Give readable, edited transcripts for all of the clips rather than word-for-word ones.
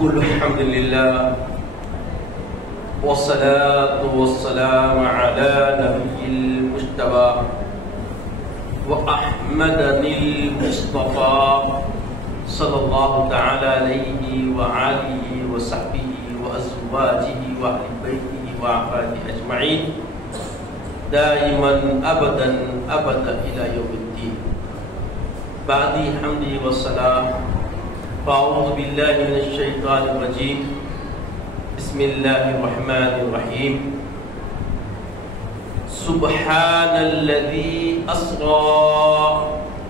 كل الحمد لله والصلاة والسلام على نبي المجتبى وأحمد المصطفى صلى الله تعالى عليه وآله وصحبه وأزواجه وأهل بيته وأحفاده أجمعين دائما أبدا إلى يوم الدين. بعد حمدي والصلاة فأعوذ بالله من الشيطان الرجيم. بسم الله الرحمن الرحيم. سبحان الذي أسرى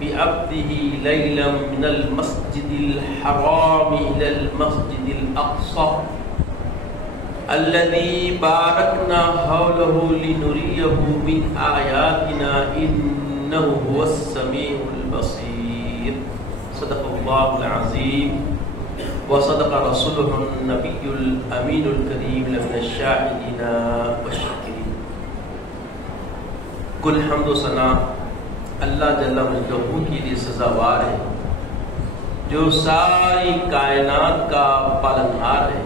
بعبده ليلا من المسجد الحرام إلى المسجد الأقصى الذي باركنا حوله لنريه من آياتنا إنه هو السميع البصير. صدق الله العظيم وصدق رسوله النبي الأمين الكريم لمن الشاهدين والشاكرين. کل حمد و ثنا اللہ جل مجدہ کے لیے سزاوار ہے جو ساری کائنات کا پالنہار ہے،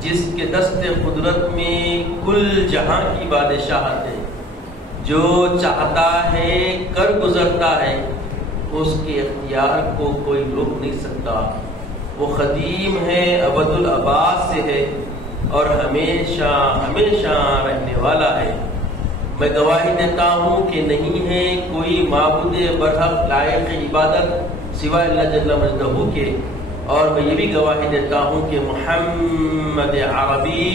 جس کے دست قدرت میں کل جہاں کی بادشاہت ہے، جو چاہتا ہے کر گزرتا ہے، اس کے اختیار کو کوئی روک نہیں سکتا. وہ قدیم ہے، ابد الآباد سے ہے اور ہمیشہ ہمیشہ رہنے والا ہے. میں گواہی دیتا ہوں کہ نہیں ہے کوئی معبود برحق لائق عبادت سوائے اللہ جل مجدہ کے، اور میں یہ بھی گواہی دیتا ہوں کہ محمد عربی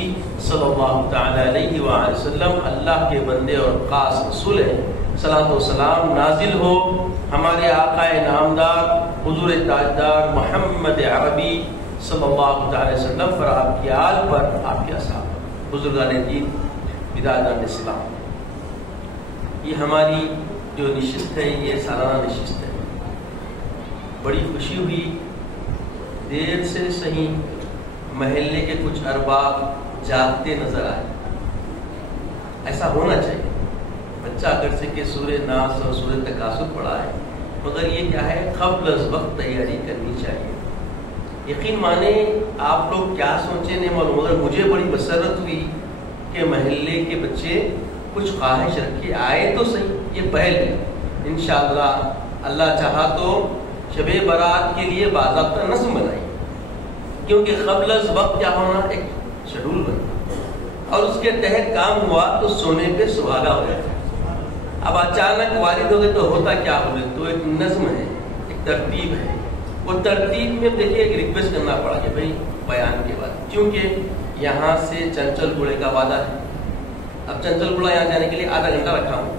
صلی اللہ تعالی علیہ وآلہ وسلم اللہ کے بندے اور خاص رسول ہیں. صلاۃ و سلام نازل ہو ہمارے آقا نامدار حضور تاجدار محمد عربی صلی اللہ تعالی وسلم پر، آپ کی آل پر، آپ کے اصحاب پر، بزرگان دین، برادران اسلام. یہ ہماری جو نشست ہے یہ سالانہ نشست ہے. بڑی خوشی ہوئی، دیر سے صحیح محلے کے کچھ ارباب جاگتے نظر آئے. ایسا ہونا چاہیے. بچہ اگر سے کہ سورہ ناس اور سورہ تکاثر پڑھا ہے، مگر یہ کیا ہے، قبل از وقت تیاری کرنی چاہیے. یقین مانے آپ لوگ کیا سوچیں نہیں معلوم، مگر مجھے بڑی مسرت ہوئی کہ محلے کے بچے کچھ خواہش رکھے آئے تو صحیح. یہ پہل ہے. انشاءاللہ اللہ چاہا تو شب برات کے لیے باضابطہ نظم بنائی، کیونکہ قبل از وقت کیا ہونا ایک شیڈول بنا اور اس کے تحت کام ہوا تو سونے پہ سہاگا ہو جاتا ہے. اب اچانک والد ہو گئے تو ہوتا کیا بولے، تو ایک نظم ہے، ایک ترتیب ہے. وہ ترتیب میں دیکھیے ایک ریکویسٹ کرنا پڑا کہ بھائی بیان کے بعد، کیونکہ یہاں سے چنچل گوڑے کا وعدہ ہے. اب چنچل گوڑا یہاں جانے کے لیے آدھا گھنٹہ رکھا ہوں.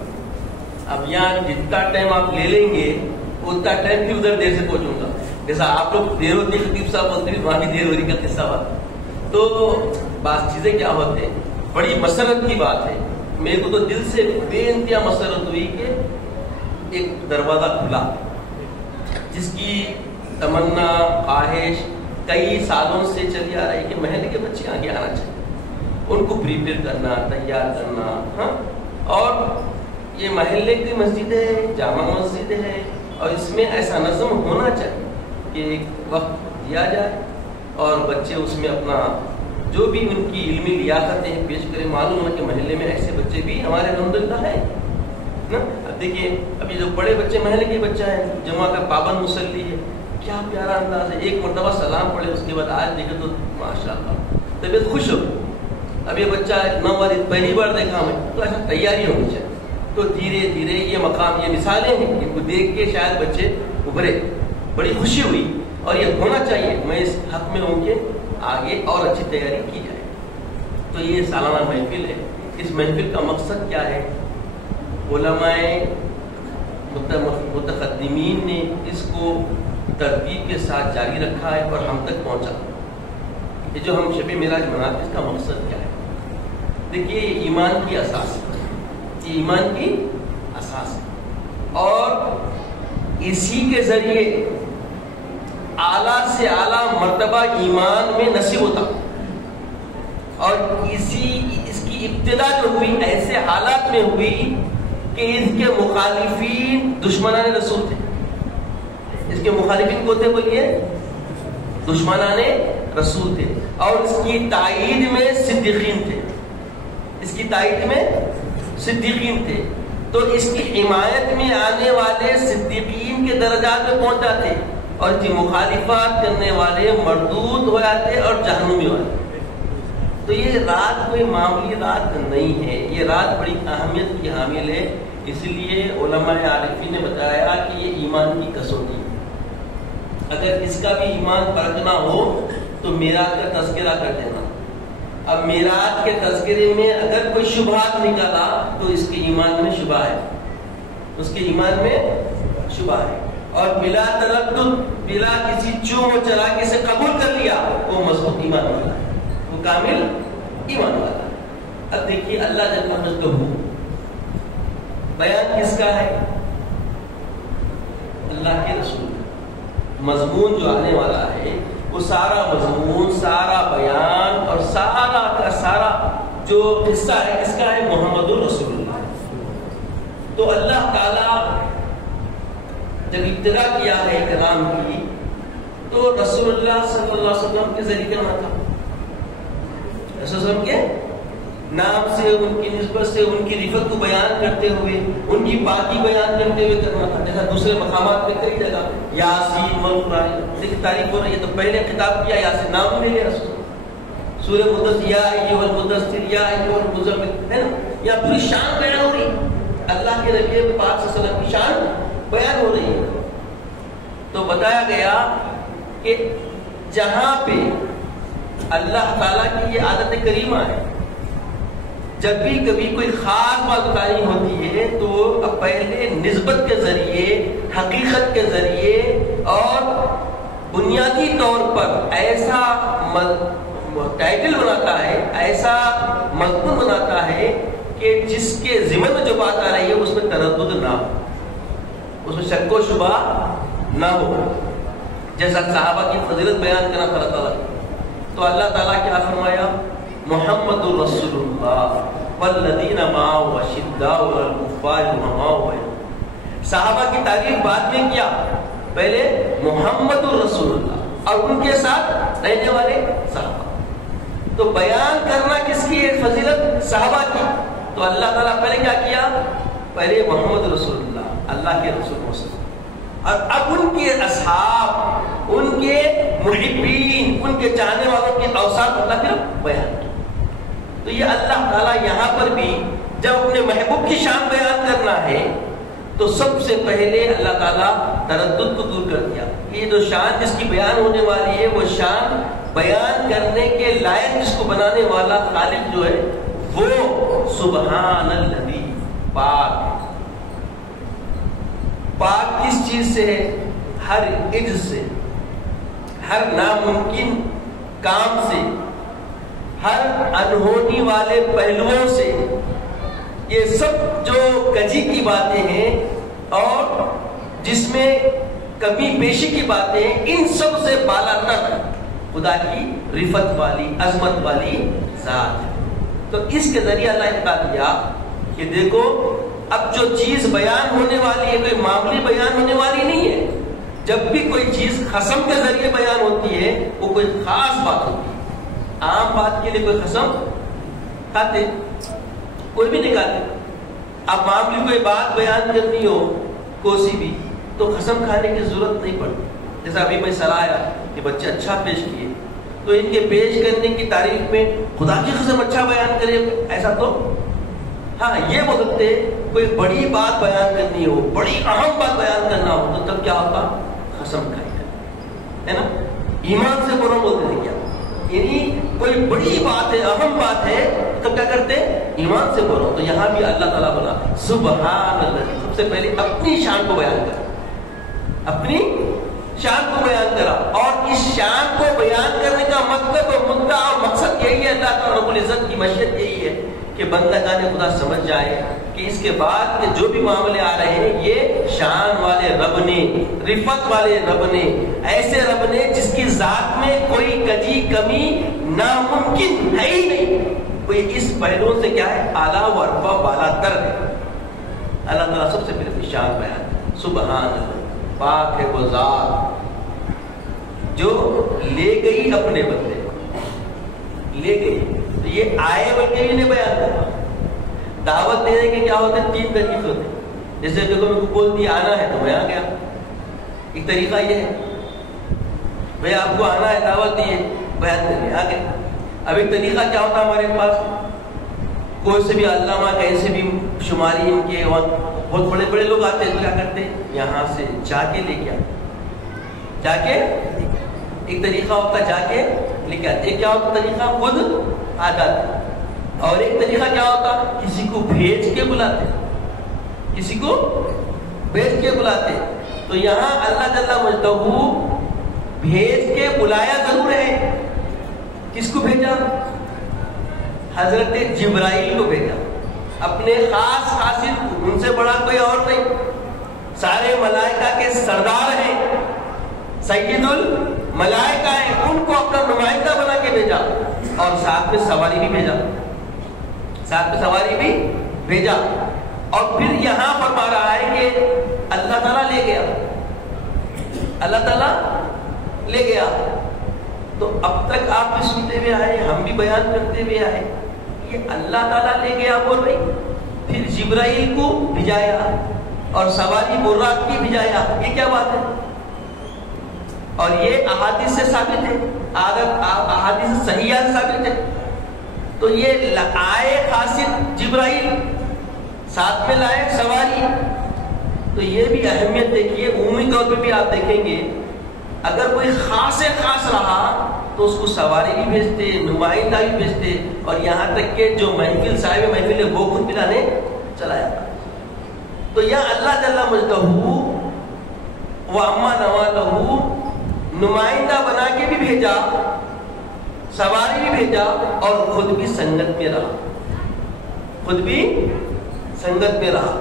اب یہاں جتنا ٹائم آپ لے لیں گے اتنا ٹائم بھی ادھر دیر سے پہنچوں گا. جیسا آپ لوگ دیر ہوتی ہے، خطیب صاحب بولتے ہیں وہاں بھی دیر ہو رہی کا قصہ بات. تو بعض چیزیں کیا ہوتے ہیں، بڑی مسرت کی بات ہے. میرے کو تو دل سے بے انتہا مسرت ہوئی کہ ایک دروازہ کھلا جس کی تمنا خواہش کئی سالوں سے چلی آ رہی ہے کہ محلے کے بچے آگے آنا چاہیے، ان کو پریپیئر کرنا، تیار کرنا. ہاں، اور یہ محلے کی مسجد ہے، جامع مسجد ہے، اور اس میں ایسا نظم ہونا چاہیے کہ ایک وقت دیا جائے اور بچے اس میں اپنا جو بھی ان کی علمی لیاقتیں پیش کریں. معلوم ہے کہ محلے میں ایسے بچے بھی ہمارے الحمدللہ ہیں نا. اب دیکھیے ابھی جو بڑے بچے محلے کے بچہ ہیں، جمعہ کا پابند مصلی ہے، کیا پیارا انداز ہے. ایک مرتبہ سلام پڑھے اس کے بعد آج دیکھے تو ماشاءاللہ طبیعت خوش ہو. اب یہ بچہ نوالد پہلی بار دیکھا میں، تو ایسا تیاری ہونی چاہیے. تو دھیرے دھیرے یہ مقام، یہ مثالیں ہیں، ان کو دیکھ کے شاید بچے ابھرے. بڑی خوشی ہوئی اور یہ ہونا چاہیے. میں اس حق میں ہوں کہ آگے اور اچھی تیاری کی جائے. تو یہ سالانہ محفل ہے. اس محفل کا مقصد کیا ہے؟ علماء متقدمین نے اس کو ترتیب کے ساتھ جاری رکھا ہے اور ہم تک پہنچا. یہ جو ہم شب معراج مناتے ہیں اس کا مقصد کیا ہے؟ دیکھیے یہ ایمان کی اساس ہے، یہ ایمان کی اساس ہے، اور اسی کے ذریعے اعلیٰ سے اعلیٰ مرتبہ ایمان میں نصیب ہوتا. اور اس کی ابتدا جو ہوئی ایسے حالات میں ہوئی کہ اس کے مخالفین دشمنان رسول تھے. اس کے مخالفین کو تھے، بولیے دشمنان رسول تھے، اور اس کی تائید میں صدیقین تھے، اس کی تائید میں صدیقین تھے، تو اس کی حمایت میں آنے والے صدیقین کے درجات میں پہنچ جاتے، اور اس کی مخالفت کرنے والے مردود ہو جاتے اور جہنمی ہو جاتے۔ تو یہ رات کوئی معمولی رات نہیں ہے، یہ رات بڑی اہمیت کی حامل ہے، اس لیے علماء عارفین نے بتایا کہ یہ ایمان کی کسوٹی ہے، اگر اس کا بھی ایمان پرکھنا ہو تو میراج کا تذکرہ کر دینا۔ اب میراج کے تذکرے میں اگر کوئی شبہات نکالا تو اس کے ایمان میں شبہ ہے، اس کے ایمان میں شبہ ہے، اور بلا تردد بلا کسی چوم و چراغی سے قبول کر لیا وہ مضبوط ایمان والا ہے، وہ کامل ایمان والا ہے۔ اب دیکھیے اللہ جل مجدہ بیان کس کا ہے؟ اللہ کے رسول۔ مضمون جو آنے والا ہے وہ سارا مضمون، سارا بیان اور سارا کا سارا جو حصہ ہے اس کا ہے محمد الرسول اللہ۔ تو اللہ تعالیٰ جب ابتدا کیا ہے کلام کی تو رسول اللہ صلی اللہ علیہ وسلم کے ذریعے کرنا تھا، رسول اللہ کے نام سے، ان کی نسبت سے، ان کی رفت کو بیان کرتے ہوئے، ان کی پاکی بیان کرتے ہوئے کرنا تھا، جیسا دوسرے مقامات میں کئی جگہ یاسین والقرآن کی تعریف ہو رہی ہے تو پہلے خطاب کیا یاسین، نام لے لیا رسول سورہ مدثر یا ایھا المدثر یا ایھا المزمل، ہے نا، یا پوری شان بیان ہو رہی ہے، اللہ کے نبی پاک صلی اللہ علیہ وسلم کی شان بیان ہو رہی ہے۔ تو بتایا گیا کہ جہاں پہ اللہ تعالیٰ کی یہ عادت کریمہ ہے، جب بھی کبھی کوئی خاص بات بتانی ہوتی ہے تو پہلے نسبت کے ذریعے، حقیقت کے ذریعے اور بنیادی طور پر ایسا ٹائٹل بناتا ہے، ایسا مضمون بناتا ہے کہ جس کے ذمن میں جو بات آ رہی ہے اس میں تردد نہ ہو، اس میں شک و شبہ نہ ہو۔ جیسا صحابہ کی فضیلت بیان کرنا پڑا تھا تو اللہ تعالیٰ کیا فرمایا؟ محمد الرسول اللہ والذین معہ اشداء علی الکفار رحماء۔ صحابہ کی تعریف بعد میں کیا، پہلے محمد الرسول اللہ اور ان کے ساتھ رہنے والے صحابہ۔ تو بیان کرنا کس کی ہے؟ فضیلت صحابہ کی۔ تو اللہ تعالیٰ پہلے کیا کیا؟ پہلے محمد رسول اللہ، اللہ کے رسول محمد، اور اب ان کے اصحاب، ان کے محبین، ان کے چاہنے والوں کی اوصاف اللہ کے بیان کی۔ تو یہ اللہ تعالیٰ یہاں پر بھی جب اپنے محبوب کی شان بیان کرنا ہے تو سب سے پہلے اللہ تعالیٰ تردد کو دور کر دیا۔ یہ جو شان جس کی بیان ہونے والی ہے وہ شان بیان کرنے کے لائق جس کو بنانے والا خالق جو ہے وہ سبحان الذی، پاک۔ پاک کس چیز سے ہے؟ ہر عجز سے، ہر ناممکن کام سے، ہر انہونی والے پہلوؤں سے۔ یہ سب جو کجی کی باتیں ہیں اور جس میں کمی بیشی کی باتیں ہیں، ان سب سے بالا تر خدا کی رفت والی، عظمت والی ذات ہے۔ تو اس کے ذریعے اللہ نے بتا دیا کہ دیکھو اب جو چیز بیان ہونے والی ہے کوئی معمولی بیان ہونے والی نہیں ہے۔ جب بھی کوئی چیز قسم کے ذریعے بیان ہوتی ہے وہ کوئی خاص بات ہوتی ہے۔ عام بات کے لیے کوئی قسم کھاتے، کوئی بھی نہیں کھاتے۔ اب معمولی کوئی بات بیان کرنی ہو کوسی بھی تو قسم کھانے کی ضرورت نہیں پڑتی۔ جیسا ابھی میں صلاح آیا کہ بچے اچھا پیش کیے تو ان کے پیش کرنے کی تعریف میں خدا کی قسم اچھا بیان کرے، ایسا تو ہاں یہ بول سکتے۔ کوئی بڑی بات بیان کرنی ہو، بڑی اہم بات بیان کرنا ہو تو تب کیا ہوگا؟ قسم کھائی ہے نا، ایمان سے بولو بولتے تھے کیا، یعنی کوئی بڑی بات ہے، اہم بات ہے تب کیا کرتے؟ ایمان سے بولو۔ تو یہاں بھی اللہ تعالیٰ بولا سبحان اللہ، سب سے پہلے اپنی شان کو بیان کرا، اپنی شان کو بیان کرا، اور اس شان کو بیان کرنے کا مطلب اور مدعا اور مقصد یہی ہے، اللہ تعالیٰ رب العزت کی مشیت یہی ہے کہ بندگان خدا سمجھ جائے کہ اس کے بعد کے جو بھی معاملے آ رہے ہیں یہ شان والے رب نے، رفت والے رب نے، ایسے رب نے جس کی ذات میں کوئی کجی کمی ناممکن ہے ہی نہیں، کوئی اس پہلو سے کیا ہے؟ اعلیٰ و ارفع بالا تر ہے۔ اللہ تعالیٰ سب سے پہلے شان بیان ہے، سبحان اللہ، پاک ہے وہ ذات جو لے گئی اپنے بندے لے گئی. تو یہ آئے بلکہ بھی نہیں بیان کرتا. دعوت دینے کے کیا ہوتے ہیں؟ 3 طریقے ہوتے ہیں. جیسے دیکھو میں کو بول دیا آنا ہے تو میں آ گیا. ایک طریقہ یہ ہے بھائی آپ کو آنا ہے دعوت دیے بیان کرنے آ گئے. اب ایک طریقہ کیا ہوتا ہے ہمارے پاس, کوئی سے بھی علامہ کہیں سے بھی شماری ان کے بہت بڑے بڑے لوگ آتے ہیں تو کیا کرتے ہیں یہاں سے جا کے لے کے آتے. جا کے ایک طریقہ ہوتا ہے جا کے لے کے آتے. ایک کیا ہوتا طریقہ خود آ جاتے. اور ایک طریقہ کیا ہوتا کسی کو بھیج کے بلاتے. کسی کو بھیج کے بلاتے. تو یہاں اللہ جل مجدہ بھیج کے بلایا ضرور ہے. کس کو بھیجا؟ حضرت جبرائیل کو بھیجا. اپنے خاص خاصیت, ان سے بڑا کوئی اور نہیں, سارے ملائکہ کے سردار ہیں, سید الملائکہ ہیں, ان کو اپنا نمائندہ بنا کے بھیجا. اور ساتھ میں سواری بھی بھیجا. ساتھ میں سواری بھی بھیجا. اور پھر یہاں فرما رہا ہے کہ اللہ تعالیٰ لے گیا. اللہ تعالیٰ لے گیا. تو اب تک آپ بھی سنتے ہوئے آئے, ہم بھی بیان کرتے ہوئے آئے, یہ اللہ تعالیٰ لے گیا بول رہی. پھر جبرائیل کو بھیجایا اور سواری براق کی بھیجایا. یہ کیا بات ہے؟ اور یہ احادیث سے ثابت ہے, احادیث صحیحہ سے ثابت ہے. تو یہ آئے خاصیت جبرائیل, ساتھ میں لائے سواری. تو یہ بھی اہمیت دیکھیے. عمومی طور پہ بھی آپ دیکھیں گے اگر کوئی خاص خاص رہا تو اس کو سواری بھی بھیجتے, نمائندہ بھی بھیجتے, اور یہاں تک کہ جو محفل صاحب محفل ہے وہ خود پلانے چلا جاتا. تو یہاں اللہ جل مجدہ وعما نوالہ نمائندہ بنا کے بھی بھیجا, سواری بھی بھیجا, اور خود بھی سنگت میں رہا. خود بھی سنگت میں رہا.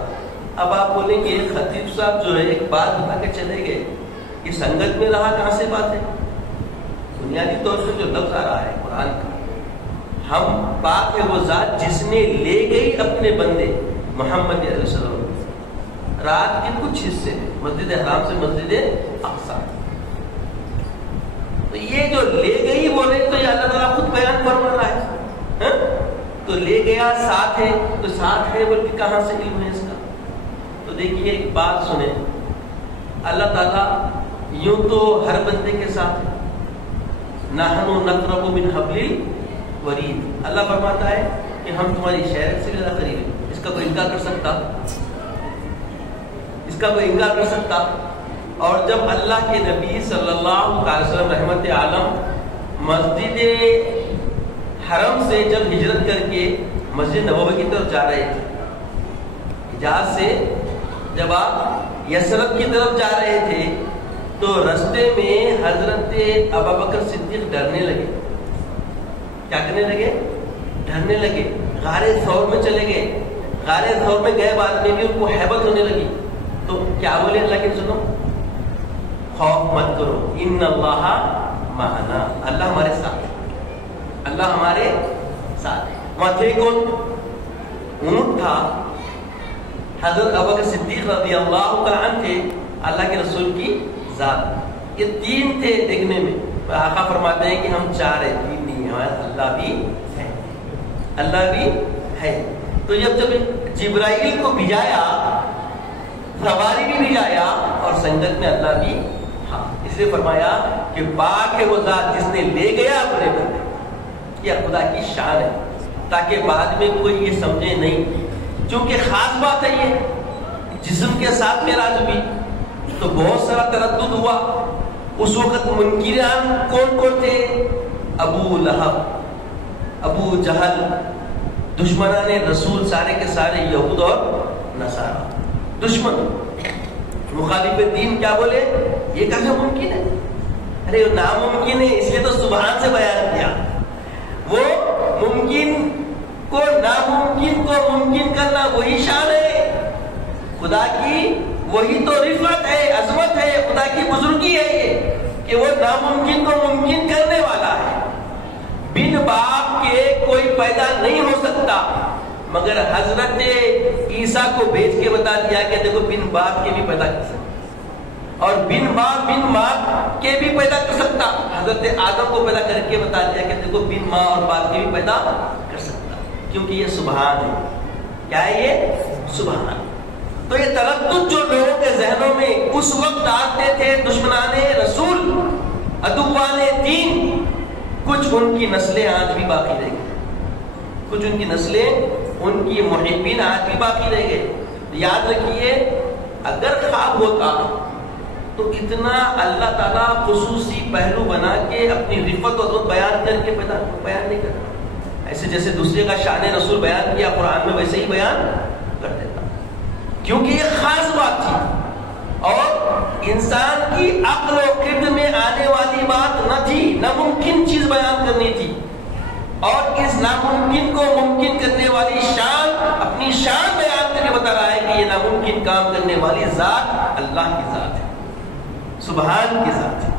اب آپ بولیں گے خطیب صاحب جو ہے ایک بات بتا کے چلے گئے, یہ سنگت میں رہا کہاں سے بات ہے؟ بنیادی طور سے جو لفظ آ رہا ہے قرآن کا, ہم پاک ہے وہ ذات جس نے لے گئی اپنے بندے محمد علیہ السلام رات کے کچھ حصے مسجد حرام سے مسجد اقصی. تو یہ جو لے گئی بولے تو یہ اللہ تعالیٰ خود بیان فرما رہا ہے. تو لے گیا ساتھ ہے, تو ساتھ ہے بلکہ کہاں سے علم ہے اس کا؟ تو دیکھیے ایک بات سنیں, اللہ تعالیٰ یوں تو ہر بندے کے ساتھ ہے. نحنو نقرب من حبل الورید. اللہ فرماتا ہے کہ ہم تمہاری شہرت سے زیادہ قریب ہیں. اس کا کوئی انکار کر سکتا؟ اس کا کوئی انکار کر سکتا؟ اور جب اللہ کے نبی صلی اللہ علیہ وسلم رحمت عالم مسجد حرم سے جب ہجرت کر کے مسجد نبوی کی طرف جا رہے تھے, حجاز سے جب آپ یثرب کی طرف جا رہے تھے, تو رستے میں حضرت ابوبکر صدیق ڈرنے لگے. کیا کرنے لگے؟ ڈرنے لگے. غار ثور میں چلے گئے. غار ثور میں گئے, بعد میں بھی ان کو ہیبت ہونے لگی. تو کیا بولے اللہ کے سنو, خوف مت کرو, ان اللہ معنا, اللہ ہمارے ساتھ ہے, اللہ ہمارے ساتھ ہے. وہاں تھے کون؟ اونٹ تھا. حضرت ابوبکر صدیق رضی اللہ تعالیٰ عنہ تھے, اللہ کے رسول کی ذات. یہ 3 تھے دیکھنے میں. آقا فرماتے ہیں کہ ہم 4 ہیں, 3 نہیں, ہمارا اللہ بھی ہے, اللہ بھی ہے. تو جب جبرائیل کو بھیجایا, سواری بھی بھیجایا, اور سنگت میں اللہ بھی تھا. اس لیے فرمایا کہ پاک ہے وہ ذات جس نے لے گیا اپنے بندے. یہ خدا کی شان ہے, تاکہ بعد میں کوئی یہ سمجھے نہیں, چونکہ خاص بات ہے یہ. جسم کے ساتھ معراج ہوئی تو بہت سارا تردد ہوا. اس وقت منکران کون کون تھے؟ ابو لہب, ابو جہل, دشمنان رسول سارے کے سارے یہود اور نصارا, دشمن مخالف دین. کیا بولے یہ کیسے ممکن ہے؟ ارے ناممکن ہے, اس لیے تو سبحان سے بیان کیا. وہ ممکن کو ناممکن کو ممکن کرنا وہی شان ہے خدا کی, وہی تو رفعت ہے, عظمت ہے, خدا کی بزرگی ہے یہ کہ وہ ناممکن کو ممکن کرنے والا ہے. بن باپ کے کوئی پیدا نہیں ہو سکتا, مگر حضرت عیسیٰ کو بھیج کے بتا دیا کہ دیکھو بن باپ کے بھی پیدا کر سکتے. اور بن ماں کے بھی پیدا کر سکتا. حضرت آدم کو پیدا کر کے بتا دیا کہ دیکھو بن ماں اور باپ کے بھی پیدا کر سکتا, کیونکہ یہ سبحان ہے. کیا ہے یہ؟ سبحان. تو یہ تردد جو لوگوں کے ذہنوں میں اس وقت آتے تھے, دشمنان رسول, عدوان دین, کچھ ان کی نسلیں آج بھی باقی رہ گئی, کچھ ان کی نسلیں, ان کی محبین آج بھی باقی رہ گئے. یاد رکھیے, اگر خواب ہوتا تو اتنا اللہ تعالیٰ خصوصی پہلو بنا کے اپنی رفت و عظمت بیان کر کے بیان نہیں کرتا. ایسے جیسے دوسرے کا شان رسول بیان کیا قرآن میں, ویسے ہی بیان کر دیتا, کیونکہ یہ خاص بات تھی اور انسان کی عقل و قد میں آنے والی بات نہ تھی. ناممکن چیز بیان کرنی تھی, اور اس ناممکن کو ممکن کرنے والی شان, اپنی شان بیان کر کے بتا رہا ہے کہ یہ ناممکن کام کرنے والی ذات اللہ کی ذات ہے, سبحان کی ذات ہے.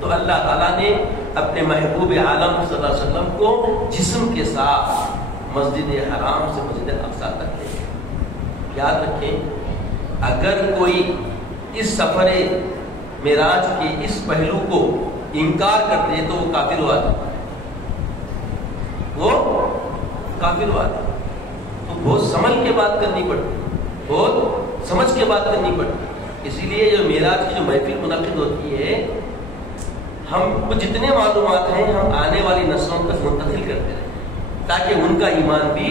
تو اللہ تعالیٰ نے اپنے محبوب عالم صلی اللہ علیہ وسلم کو جسم کے ساتھ مسجد حرام سے مسجد اقصی تک لے گئے. یاد رکھیں, اگر کوئی اس سفر معراج کے اس پہلو کو انکار کر دے تو وہ کافر ہوا تھا, وہ کافر ہوا تھا. تو بہت سمجھ کے بات کرنی پڑتی, بہت سمجھ کے بات کرنی پڑتی. اسی لیے جو معراج کی جو محفل منعقد ہوتی ہے, ہم کو جتنے معلومات ہیں ہم آنے والی نسلوں تک منتقل کرتے رہیں تاکہ ان کا ایمان بھی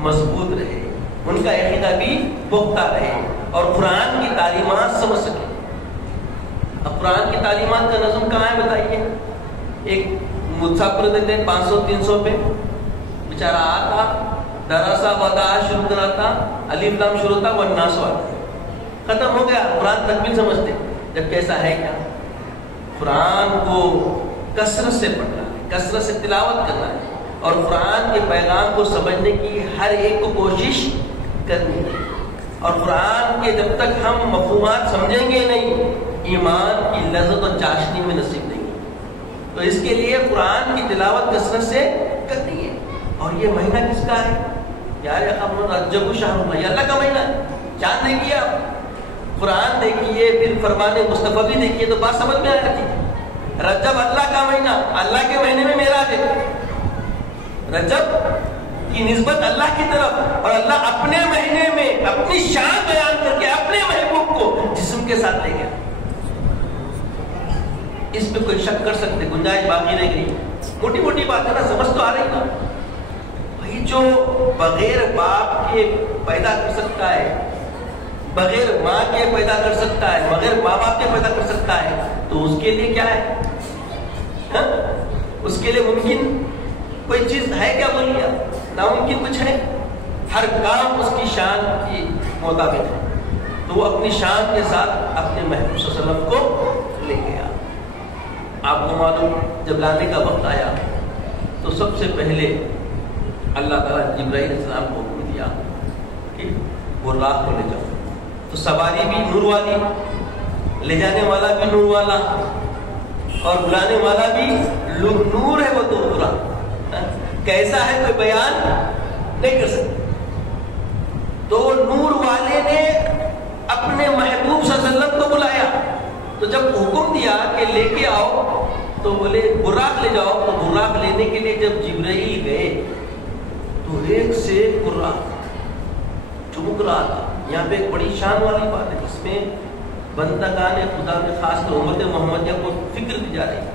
مضبوط رہے, ان کا عقیدہ بھی پختہ رہے اور قرآن کی تعلیمات سمجھ سکے. اب قرآن کی تعلیمات کا نظم کہاں ہے بتائیے؟ ایک مسافر دیتے ہیں 500-300 پہ, بیچارہ آتا دراسا ودا شروع کراتا, الف لام شروع تھا, والناس آتا, ختم ہو گیا. قرآن تک بھی سمجھتے, جب کیسا ہے کیا؟ قرآن کو کثرت سے پڑھنا ہے, کثرت سے تلاوت کرنا ہے, اور قرآن کے پیغام کو سمجھنے کی ہر ایک کو کوشش کرنی ہے. اور قرآن کے جب تک ہم مفہومات سمجھیں گے نہیں, ایمان کی لذت اور چاشنی میں نصیب نہیں. تو اس کے لیے قرآن کی تلاوت کثرت سے کرنی ہے. اور یہ مہینہ کس کا ہے یار؟ رجب شہر اللہ, یہ اللہ کا مہینہ ہے. چاند دیکھیے آپ, قرآن دیکھیے, پھر فرمان مصطفیٰ بھی دیکھیے, تو بات سمجھ میں آ جاتی ہے. رجب اللہ کا مہینہ, اللہ کے مہینے میں معراج ہے. رجب کی نسبت اللہ کی طرف, اور اللہ اپنے مہینے میں اپنی شان بیان کر کے اپنے محبوب کو جسم کے ساتھ لے گیا. اس پہ کوئی شک کر سکتے, گنجائش باقی رہ گئی. موٹی موٹی بات ہے نا, سمجھ تو آ رہی نا بھائی. جو بغیر باپ کے پیدا کر سکتا ہے, بغیر ماں کے پیدا کر سکتا ہے, بغیر ماں باپ کے پیدا کر سکتا ہے, تو اس کے لیے کیا ہے؟ اس کے لیے ممکن کوئی چیز ہے کیا؟ بولیے, ناممکن کچھ ہے؟ ہر کام اس کی شان کی مطابق ہے. تو وہ اپنی شان کے ساتھ اپنے محبوب صلی اللہ علیہ وسلم کو لے گیا. آپ کو معلوم, جب لانے کا وقت آیا تو سب سے پہلے اللہ تعالیٰ جبرائیل علیہ السلام کو حکم دیا کہ وہ راہ کو لے جاؤ. تو سواری بھی نور والی, لے جانے والا بھی نور والا, اور بلانے والا بھی نور ہے. وہ تو پورا کیسا ہے کوئی بیان نہیں کر سکتا. تو نور والے نے اپنے محبوب صلی اللہ علیہ وسلم کو بلایا. تو جب حکم دیا کہ لے کے آؤ, تو بولے براق لے جاؤ. تو براق لینے کے لیے جب جبرائیل گئے تو ایک سے براق چمک رہا تھا. یہاں پہ ایک بڑی شان والی بات ہے, جس میں بندگان خدا میں خاص کر امت محمدیہ کو فکر دی جا رہی ہے.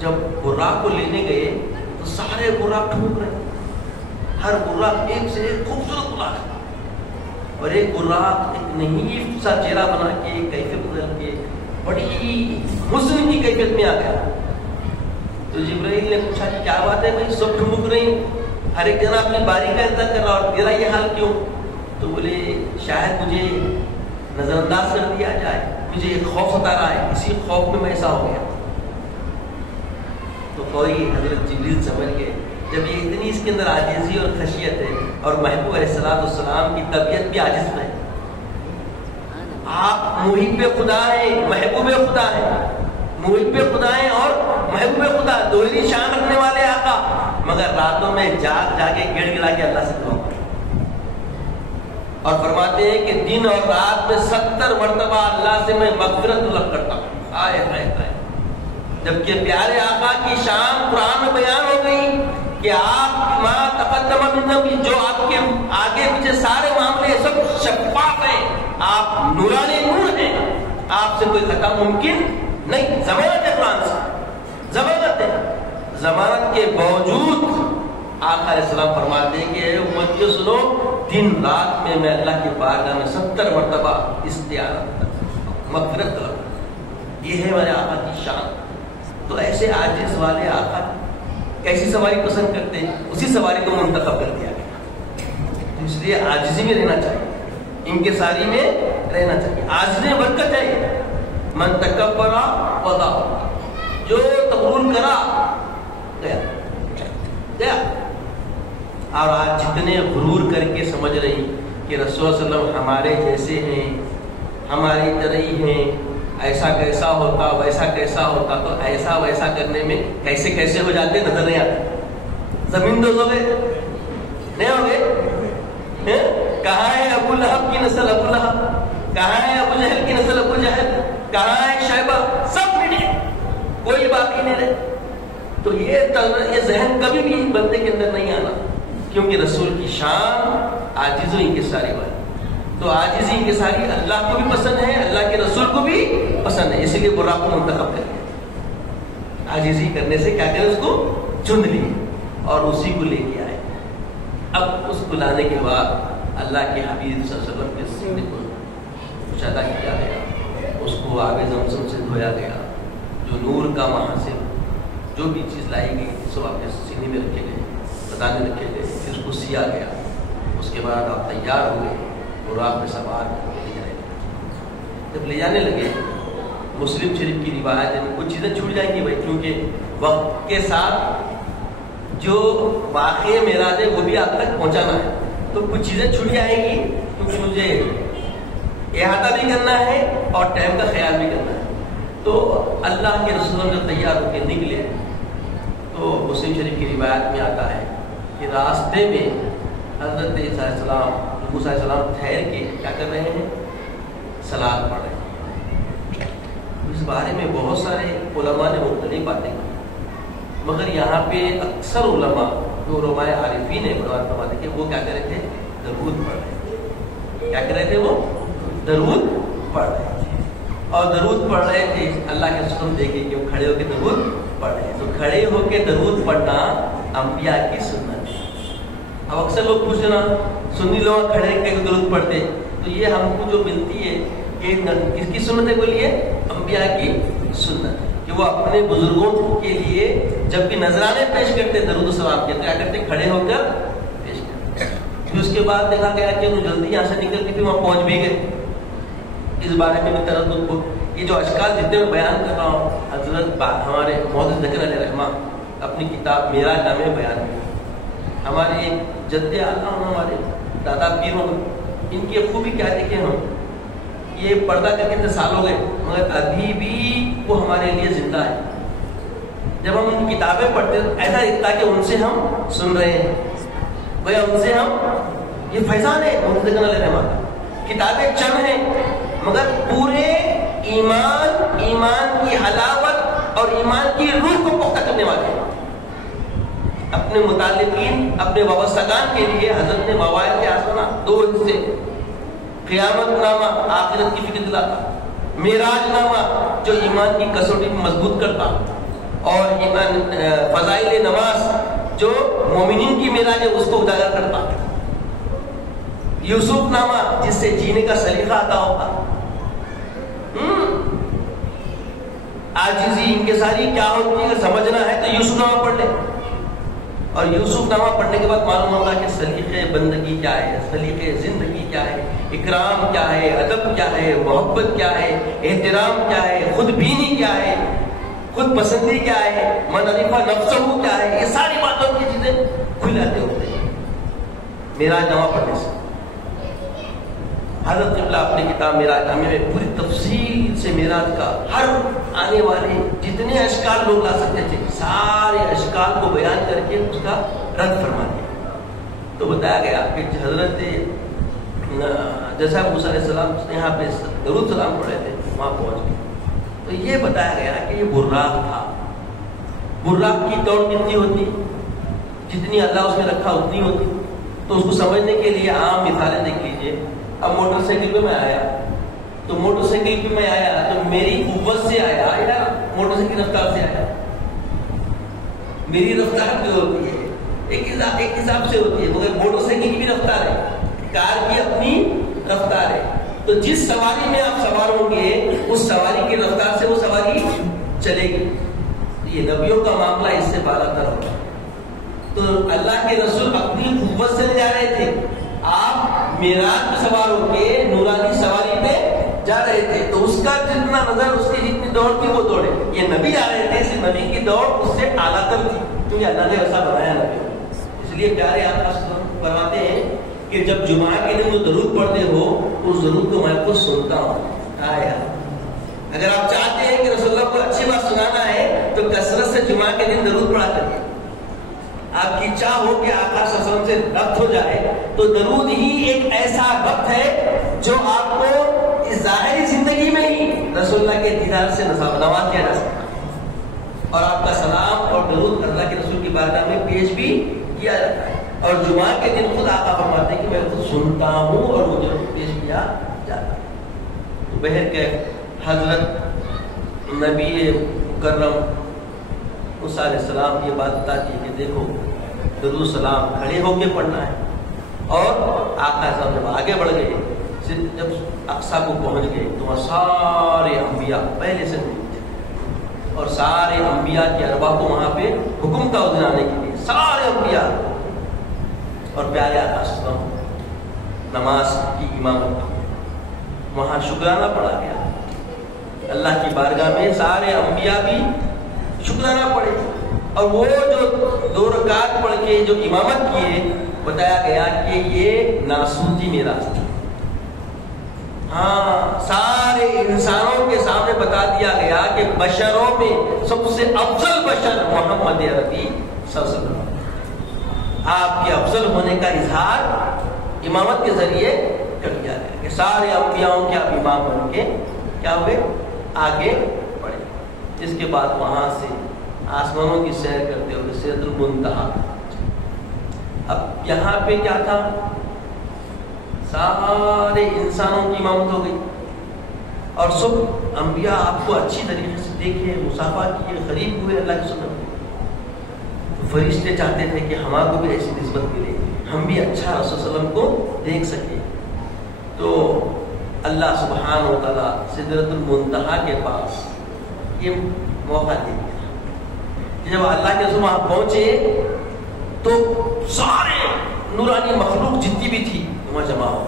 جب براق کو لینے گئے تو سارے براق ٹھوک رہے, ہر براق ایک سے ایک خوبصورت براق, اور ایک براق ایک نہیں سا چہرہ بنا کے کیفیت بدل کے بڑی حسن کی کیفیت میں آ گیا. تو جبرائیل نے پوچھا کہ کیا بات ہے بھائی, سب ٹھمک رہی, ہر ایک جنا اپنی باری کا انتظار کر رہا, اور تیرا یہ حال کیوں؟ تو بولے شاید مجھے نظر انداز کر دیا جائے, مجھے ایک خوف ستا رہا ہے, اسی خوف میں ایسا ہو گیا. تو فوری حضرت جبریل سمجھ گئے, جب یہ اتنی اس کے اندر عاجزی اور خشیت ہے, اور محبوب علیہ السلام کی طبیعت بھی عاجز ہے. آپ محب خدا ہیں, محبوب خدا ہیں, محب خدا ہیں اور محبوب خدا, دوہری شان رکھنے والے آقا, مگر راتوں میں جاگ جاگے گڑ گڑا کے اللہ سے دعا. اور فرماتے ہیں کہ دن اور رات میں 70 مرتبہ اللہ سے میں مغفرت طلب کرتا ہوں. آئے آئے آئے. جبکہ پیارے آقا کی شان قرآن میں بیان ہو گئی کہ آپ ما تقدم من ذنبی، جو آپ کے آگے پیچھے سارے معاملے سب شفاف ہیں، آپ نورانی نور ہیں، آپ سے کوئی خطا ممکن نہیں. ضمانت ہے قرآن سے، ضمانت ہے. ضمانت کے باوجود آقا علیہ السلام فرماتے ہیں کہ اے امتیو سنو، دن رات میں میں اللہ کی بارگاہ میں 70 مرتبہ استعانت مغفرت طلب. یہ ہے ہمارے آقا کی شان. تو ایسے عاجز والے آقا کیسی سواری پسند کرتے ہیں؟ اسی سواری کو منتخب کر دیا گیا. اس لیے عاجزی میں رہنا چاہیے، انکساری میں رہنا چاہیے. عاجزی میں برکت ہے. من تکبر وضع، جو تقرر کرا گیا گیا. اور آج جتنے غرور کر کے سمجھ رہی کہ رسول صلی اللہ علیہ وسلم ہمارے جیسے ہیں، ہماری طرح ہی ہیں، ایسا کیسا ہوتا ویسا کیسا ہوتا، تو ایسا ویسا کرنے میں کیسے کیسے ہو جاتے نظر نہیں آتے. زمین دوز ہو گئے نہیں ہو گئے. کہاں ہے ابو لہب کی نسل ابو لہب، کہاں ہے ابو جہل کی نسل ابو جہل، کہاں ہے شیبہ، سب مٹ گئے، کوئی باقی نہیں رہے. تو یہ ذہن کبھی بھی بندے کے اندر نہیں آنا، کیونکہ رسول کی شان عاجز و انکساری والی. تو عاجزی انکساری اللہ کو بھی پسند ہے، اللہ کے رسول کو بھی پسند ہے. اسی لیے براق کو منتخب کر لیا. عاجزی کرنے سے کیا کرے، اس کو چن لیے اور اسی کو لے کے آئے. اب اس کو لانے کے بعد اللہ کے حبیب صلی اللہ علیہ وسلم کے سینے کو کشادہ کیا گیا، اس کو آب زمزم سے دھویا گیا. جو نور کا وہاں سے جو بھی چیز لائی گئی سب آپ کے سینے میں رکھے گئے، بدانے رکھے گئے، پھر اس کو سیا گیا. اس کے بعد آپ تیار ہو گئے اور آپ میں سوار لے جائے. جب لے جانے لگے، مسلم شریف کی روایت ہے، کچھ چیزیں چھوٹ جائیں گی بھائی، کیونکہ وقت کے ساتھ جو واقعی معراج ہے وہ بھی آپ تک پہنچانا ہے. تو کچھ چیزیں چھوٹ جائیں گی کیونکہ مجھے احاطہ بھی کرنا ہے اور ٹائم کا خیال بھی کرنا ہے. تو اللہ کے رسول جب تیار ہو کے نکلے تو مسلم شریف کی روایت میں آتا ہے کہ راستے میں حضرت عیسیٰ علیہ السلام، موسیٰ علیہ السلام ٹھہر کے کیا کر رہے ہیں، صلاۃ پڑھ رہے ہیں. اس بارے میں بہت سارے علماء نے مختلف باتیں کی، مگر یہاں پہ اکثر علماء جو علماء عارفین ہیں فرماتے کہ وہ کیا کر رہے تھے، درود پڑھ رہے تھے. کیا کر رہے تھے، وہ درود پڑھ رہے تھے. اور درود پڑھ رہے تھے، اللہ کے رسول دیکھے کہ وہ کھڑے ہو کے درود پڑھ رہے ہیں. تو کھڑے ہو کے درود پڑھنا انبیاء کی سنت ہے. اب اکثر لوگ پوچھنا سنی لوگ کھڑے کے درود پڑھتے، تو یہ ہم کو جو ملتی ہے یہ کس کی سنت ہے؟ بولیے انبیاء کی سنت ہے کہ وہ اپنے بزرگوں کے لیے جب بھی نذرانے پیش کرتے درود و سلام کے کیا کرتے، کھڑے ہو کر پیش کرتے. پھر اس کے بعد دیکھا گیا کہ انہوں جلدی یہاں سے نکل کے پھر وہاں پہنچ بھی گئے. اس بارے میں بھی تردد کو یہ جو اشکال جتنے میں بیان کر رہا ہوں، حضرت ہمارے محدث ذکر علیہ رحمہ اپنی کتاب معراج نامے میں بیان کی. ہمارے ایک جد اعلیٰ ہمارے دادا پیروں، ان کی خوبی کیا تھی کہ ہم یہ پردہ کر کے اتنے سال ہو گئے مگر ابھی بھی وہ ہمارے لیے زندہ ہے. جب ہم ان کتابیں پڑھتے تو ایسا لگتا کہ ان سے ہم سن رہے ہیں، گویا ان سے ہم یہ فیضان ہے. محدث ذکر علیہ رحمہ کتابیں چند ہیں مگر پورے ایمان کی حلاوت اور ایمان کی روح کو پختہ کرنے والے ہیں. اپنے متعلقین، اپنے وابستگان کے لیے حضرت نے مواعظ حسنہ 2 حصے، قیامت نامہ آخرت کی فکر دلاتا، معراج نامہ جو ایمان کی کسوٹی میں مضبوط کرتا، اور ایمان فضائل نماز جو مومنین کی معراج ہے اس کو اجاگر کرتا، یوسف نامہ جس سے جینے کا سلیقہ عطا ہوتا. عاجزی انکساری کیا ہوتی ہے اگر سمجھنا ہے تو یوسف نامہ پڑھ لیں. اور یوسف نامہ پڑھنے کے بعد معلوم ہوگا کہ سلیقے بندگی کیا ہے، سلیقے زندگی کیا ہے، اکرام کیا ہے، ادب کیا ہے، محبت کیا ہے، احترام کیا ہے، خود بینی کیا ہے، خود پسندی کیا ہے، من عرفہ نفسہ کیا ہے. یہ ساری باتوں کی چیزیں کھل جاتے ہوتے ہیں معراج نامہ پڑھنے سے. حضرت قبلہ اپنی کتاب معراج نامے میں پوری تفصیل سے معراج کا ہر آنے والے جتنے اشکال لوگ لا سکتے تھے سارے اشکال کو بیان کر کے اس کا رد فرما دیا. تو بتایا گیا کہ حضرت جیسا موسیٰ علیہ السلام یہاں پہ درود سلام پڑھ رہے تھے وہاں پہنچ گئے تو یہ بتایا گیا کہ یہ براق تھا. براق کی دوڑ کتنی ہوتی؟ جتنی اللہ اس میں رکھا اتنی ہوتی. تو اس کو سمجھنے کے لیے عام مثالیں دیکھ لیجیے. اب موٹر سائیکل پہ میں آیا تو موٹر سائیکل پہ میں آیا تو میری قوت سے آیا یا موٹر سائیکل رفتار سے آیا؟ میری رفتار جو ہوتی ہے ایک حساب سے ہوتی ہے, مگر موٹر سائیکل کی بھی رفتار ہے, کار کی اپنی رفتار ہے. تو جس سواری میں آپ سوار ہوں گے اس سواری کی رفتار سے وہ سواری چلے گی. یہ نبیوں کا معاملہ اس سے بالا تر ہوتا ہے. تو اللہ کے رسول اپنی قوت سے جا رہے تھے, آپ معراج پہ سوار ہو کے نورانی سواری پہ جا رہے تھے, تو اس کا جتنا نظر اس کی جتنی دوڑ تھی وہ دوڑے. یہ نبی جا رہے تھے, اس نبی کی دوڑ اس سے اعلیٰ تر تھی کیونکہ اللہ نے ویسا بنایا نبی. اس لیے پیارے آقا فرماتے ہیں کہ جب جمعہ کے دن وہ درود پڑھتے ہو اس درود کو میں خود سنتا ہوں. اگر آپ چاہتے ہیں کہ رسول اللہ کو اچھی بات سنانا ہے تو کثرت سے جمعہ کے دن درود پڑھا کریے. آپ کی چاہ ہو کہ آقا صلی اللہ علیہ وسلم سے ربط ہو جائے تو درود ہی ایک ایسا ربط ہے جو آپ کو ظاہری زندگی میں ہی رسول اللہ کے دیدار سے نواز کیا جا سکتا ہے, اور آپ کا سلام اور درود اللہ کے رسول کی بارگاہ میں پیش بھی کیا جاتا ہے. اور جمعہ کے دن خود آقا فرماتے ہیں کہ میں خود سنتا ہوں اور مجھے پیش کیا جاتا ہے. تو بہر کے حضرت نبی مکرم موسیٰ علیہ السلام یہ بات بتاتی ہے کہ دیکھو درود سلام کھڑے ہو کے پڑھنا ہے. اور آقا صاحب جب آگے بڑھ گئے, جب اقصیٰ کو پہنچ گئے تو وہاں سارے انبیاء پہلے سے موجود تھے, اور سارے انبیاء کے ارواح کو وہاں پہ حکم تھا ادھر آنے کے لیے, سارے انبیاء. اور پیارے آقا صلی اللہ علیہ وسلم نماز کی امامت وہاں شکرانہ پڑھا گیا. اللہ کی بارگاہ میں سارے انبیاء بھی شکرانہ پڑھے, اور وہ جو 2 رکعت پڑھ کے جو امامت کیے بتایا گیا کہ یہ ناسوتی میراث تھی. ہاں, سارے انسانوں کے سامنے بتا دیا گیا کہ بشروں میں سب سے افضل بشر محمد عربی صلی اللہ علیہ وسلم. آپ کے افضل ہونے کا اظہار امامت کے ذریعے کر دیا گیا کہ سارے انبیاؤں کے آپ امام بن کے کیا ہوئے آگے بڑھے. اس کے بعد وہاں سے آسمانوں کی سیر کرتے ہوئے سدرۃ المنتہا. اب یہاں پہ کیا تھا, سارے انسانوں کی امامت ہو گئی, اور سب انبیاء آپ کو اچھی طریقے سے دیکھے, مصافحہ کیے, قریب ہوئے اللہ کے سنت. فرشتے چاہتے تھے کہ ہمارے کو بھی ایسی نسبت ملے, ہم بھی اچھا رسول صلی اللہ علیہ وسلم کو دیکھ سکیں. تو اللہ سبحانہ و تعالیٰ سدرۃ المنتہا کے پاس یہ موقع دے دیا. جب اللہ کے رسول وہاں پہنچے تو سارے نورانی مخلوق جتنی بھی تھی وہاں جمع ہو.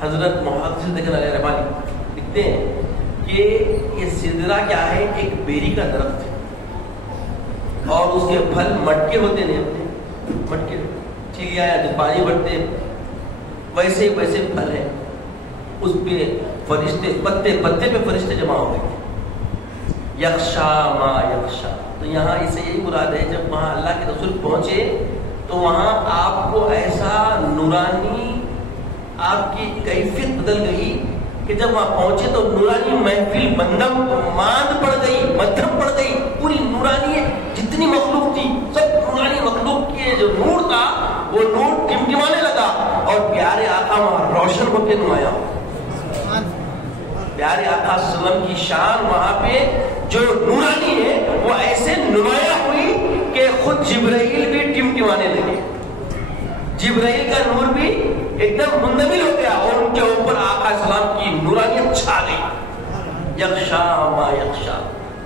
حضرت محدث علیہ رحمانی لکھتے ہیں کہ یہ سدرہ کیا ہے, ایک بیری کا درخت ہے, اور اس کے پھل مٹکے ہوتے نہیں, اپنے مٹکے چلیا یا جو پانی بڑھتے ویسے ویسے پھل ہے. اس پہ فرشتے پتے پہ فرشتے جمع ہو گئے. یکشا ما یکشا, تو یہاں اسے یہی مراد ہے جب وہاں اللہ کے رسول پہنچے تو وہاں آپ کو ایسا نورانی آپ کی کیفیت بدل گئی کہ جب وہاں پہنچے تو نورانی محفل مندم ماند پڑ گئی, مدھم پڑ گئی, پوری نورانی جتنی مخلوق تھی سب نورانی مخلوق کے جو نور تھا وہ نور ٹمٹمانے لگا, اور پیارے آقا وہاں روشن ہو کے نمایاں ہو. پیارے آقا صلی اللہ علیہ وسلم کی شان وہاں پہ جو نورانی ہے وہ ایسے نمایاں ہوئی کہ خود جبرائیل بھی ٹمٹمانے لگے. جبرائیل کا نور بھی ایک دم منتقل ہو گیا اور ان کے اوپر آقا السلام کی نورانیت چھا گئی. یکشا ما یکشا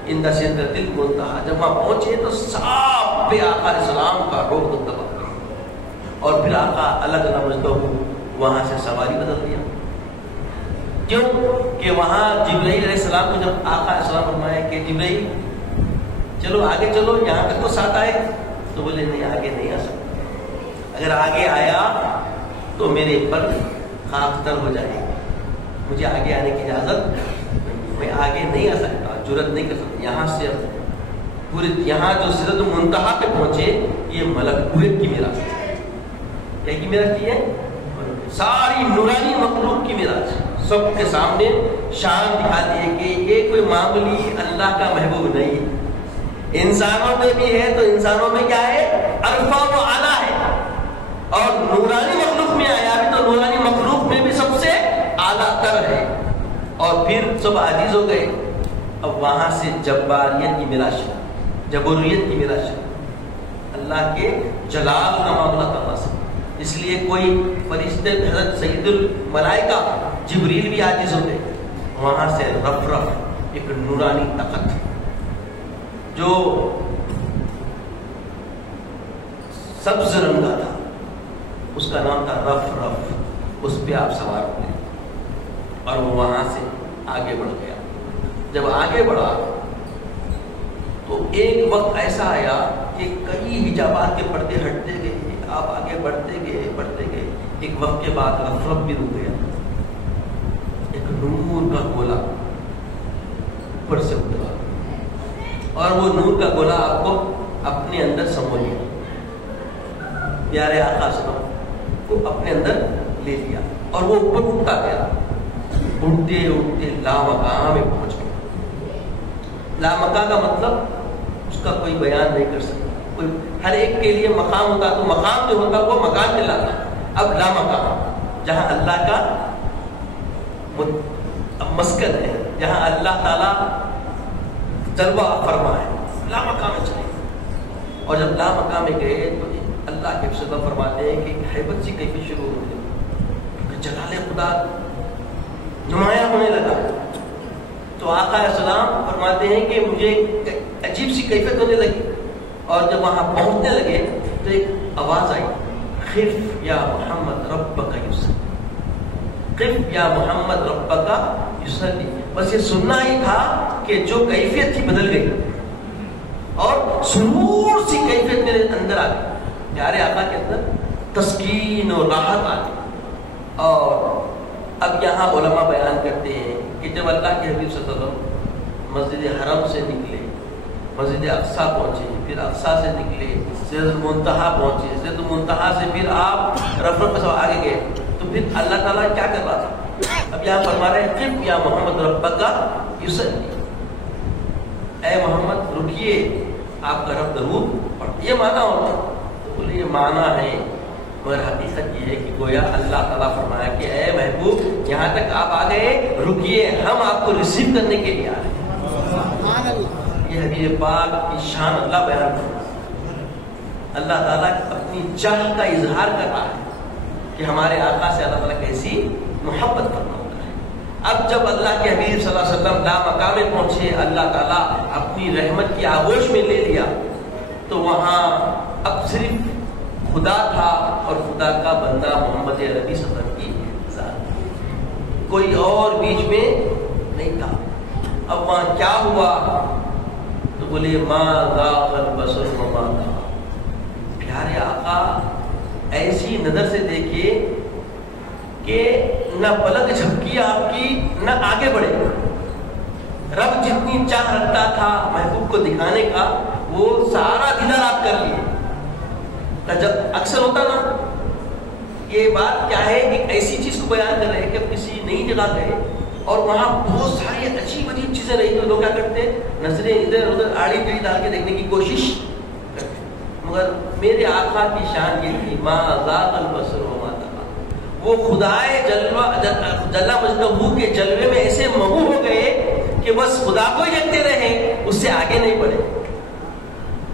ان دا سدرۃ المنتہا. جب وہاں پہنچے تو صاف پہ آقا السلام کا روح دبا, اور پھر آقا الگ نمجدہ وہاں سے سواری بدل دیا. کیوں کہ وہاں جبرائیل علیہ السلام کو جب آقا علیہ السلام فرمایا کہ جبرائیل چلو آگے چلو, یہاں تک تو ساتھ آئے, تو بولے نہیں آگے نہیں آ سکتا, اگر آگے آیا تو میرے پر خاک تر ہو جائے گا, مجھے آگے آنے کی اجازت, میں آگے نہیں آ سکتا, جرأت نہیں کر سکتا. یہاں سے پورے یہاں جو سدرۃ المنتہا پہ پہنچے یہ ملکوت کی میراث ہے. کیا کی میراث کی ہے؟ ساری نورانی مخلوق کی معراج، سب کے سامنے شان دکھا دیے کہ یہ کوئی معمولی اللہ کا محبوب نہیں ہے، انسانوں میں بھی ہے تو انسانوں میں کیا ہے، عرفہ و اعلیٰ ہے، اور نورانی مخلوق میں آیا بھی تو نورانی مخلوق میں بھی سب سے اعلیٰ تر ہے، اور پھر سب عاجز ہو گئے۔ اب وہاں سے جباریت کی معراج، جبروریت کی معراج، اللہ کے جلال کا معاملہ کرنا سے، اس لیے کوئی فرشتے حضرت سید الملائکہ جبریل بھی عاجز ہوتے، وہاں سے رف رف ایک نورانی طاقت جو سبز رنگ کا تھا، اس کا نام تھا رف رف، اس پہ آپ سوار ہوتے اور وہ وہاں سے آگے بڑھ گیا۔ جب آگے بڑھا تو ایک وقت ایسا آیا کہ کئی حجابات کے پردے ہٹتے گئے، آپ آگے بڑھتے گئے، ایک وقت کے بعد رف رف بھی رک گیا، ایک نور کا گولا اوپر سے اترا، اور وہ نور کا گولا آپ کو اپنے اندر سمو لیا، پیارے آقا صلی اللہ علیہ وسلم کو اپنے اندر لے لیا، اور وہ اوپر اٹھتا گیا، اٹھتے اٹھتے لامکاں میں پہنچ گیا۔ لامکاں کا مطلب اس کا کوئی بیان نہیں کر سکتا، کوئی ہر ایک کے لیے مقام ہوتا، تو مقام جو ہوتا وہ مکان دلاتا، اب لامکاں جہاں اللہ کا مسکن ہے، جہاں اللہ تعالیٰ جلوہ فرما ہے، لامکاں میں چلے، اور جب لامکاں میں گئے تو اللہ کے صلی فرماتے ہیں کہ ہیبت سی کیفیت شروع ہو گئی، جلال خدا نمایاں ہونے لگا، تو آقا علیہ السلام فرماتے ہیں کہ مجھے عجیب سی کیفیت ہونے لگی، اور جب وہاں پہنچنے لگے تو ایک آواز آئی، خف یا محمد ربک یصلی، خف یا محمد ربک یصلی، بس یہ سننا ہی تھا کہ جو کیفیت تھی بدل گئی، اور سرور سی کیفیت میرے اندر آ گئی، پیارے آقا کے اندر تسکین اور راحت آ گئی۔ اور اب یہاں علماء بیان کرتے ہیں کہ جب اللہ کے حبیب صلی اللہ علیہ وسلم مسجد حرم سے نکلے، مسجد اقصیٰ پہنچے، پھر اقصیٰ سے نکلے سدرۃ المنتہا پہنچے، سدرۃ المنتہا سے پھر آپ رف رف سے آگے گئے، تو پھر اللہ تعالیٰ کیا کر رہا تھا؟ اب یہاں فرما رہے ہیں قف یا محمد ربک یصلی، اے محمد رکیے، آپ کا رب درود پڑھ، یہ معنی ہوتا، تو بولے یہ معنی ہے، مگر حقیقت یہ ہے کہ گویا اللہ تعالیٰ فرمایا کہ اے محبوب یہاں تک آپ آ گئے، رکیے، ہم آپ کو ریسیو کرنے کے لیے آ رہے ہیں۔ یہ حبیب پاک کی شان اللہ بیان کر رہا ہے، اللہ تعالیٰ اپنی چاہ کا اظہار کر رہا ہے کہ ہمارے آقا سے اللہ تعالیٰ کیسی محبت کرنا ہوتا ہے۔ اب جب اللہ کے حبیب صلی اللہ علیہ وسلم لامکاں میں پہنچے، اللہ تعالیٰ اپنی رحمت کی آغوش میں لے لیا، تو وہاں اب صرف خدا تھا اور خدا کا بندہ محمد عربی صلی اللہ علیہ وسلم کی ذات، کوئی اور بیچ میں نہیں تھا۔ اب وہاں کیا ہوا تو بولے ما ذاق البصر وما طغى، پیارے آقا ایسی نظر سے دیکھیے کہ نہ پلک جھپکی آپ کی، نہ آگے بڑھے، رب جتنی چاہ رکھتا تھا محبوب کو دکھانے کا وہ سارا دیدار آپ کر لیے۔ جب اکثر ہوتا نا یہ بات کیا ہے، ایک ایسی چیز کو بیان کر رہے ہیں کہ کسی نئی جگہ گئے اور وہاں بہت ساری عجیب عجیب چیزیں رہی، تو لوگ کیا کرتے ہیں نظریں ادھر ادھر آڑی ٹیڑھی ڈال کے دیکھنے کی کوشش کرتے، مگر میرے آقا کی شان یہ تھی ما ذاق البصر وما طغى، وہ خدائے جل مجدہ کے جلوے میں ایسے مغو ہو گئے کہ بس خدا کو ہی دیکھتے رہے، اس سے آگے نہیں بڑھے،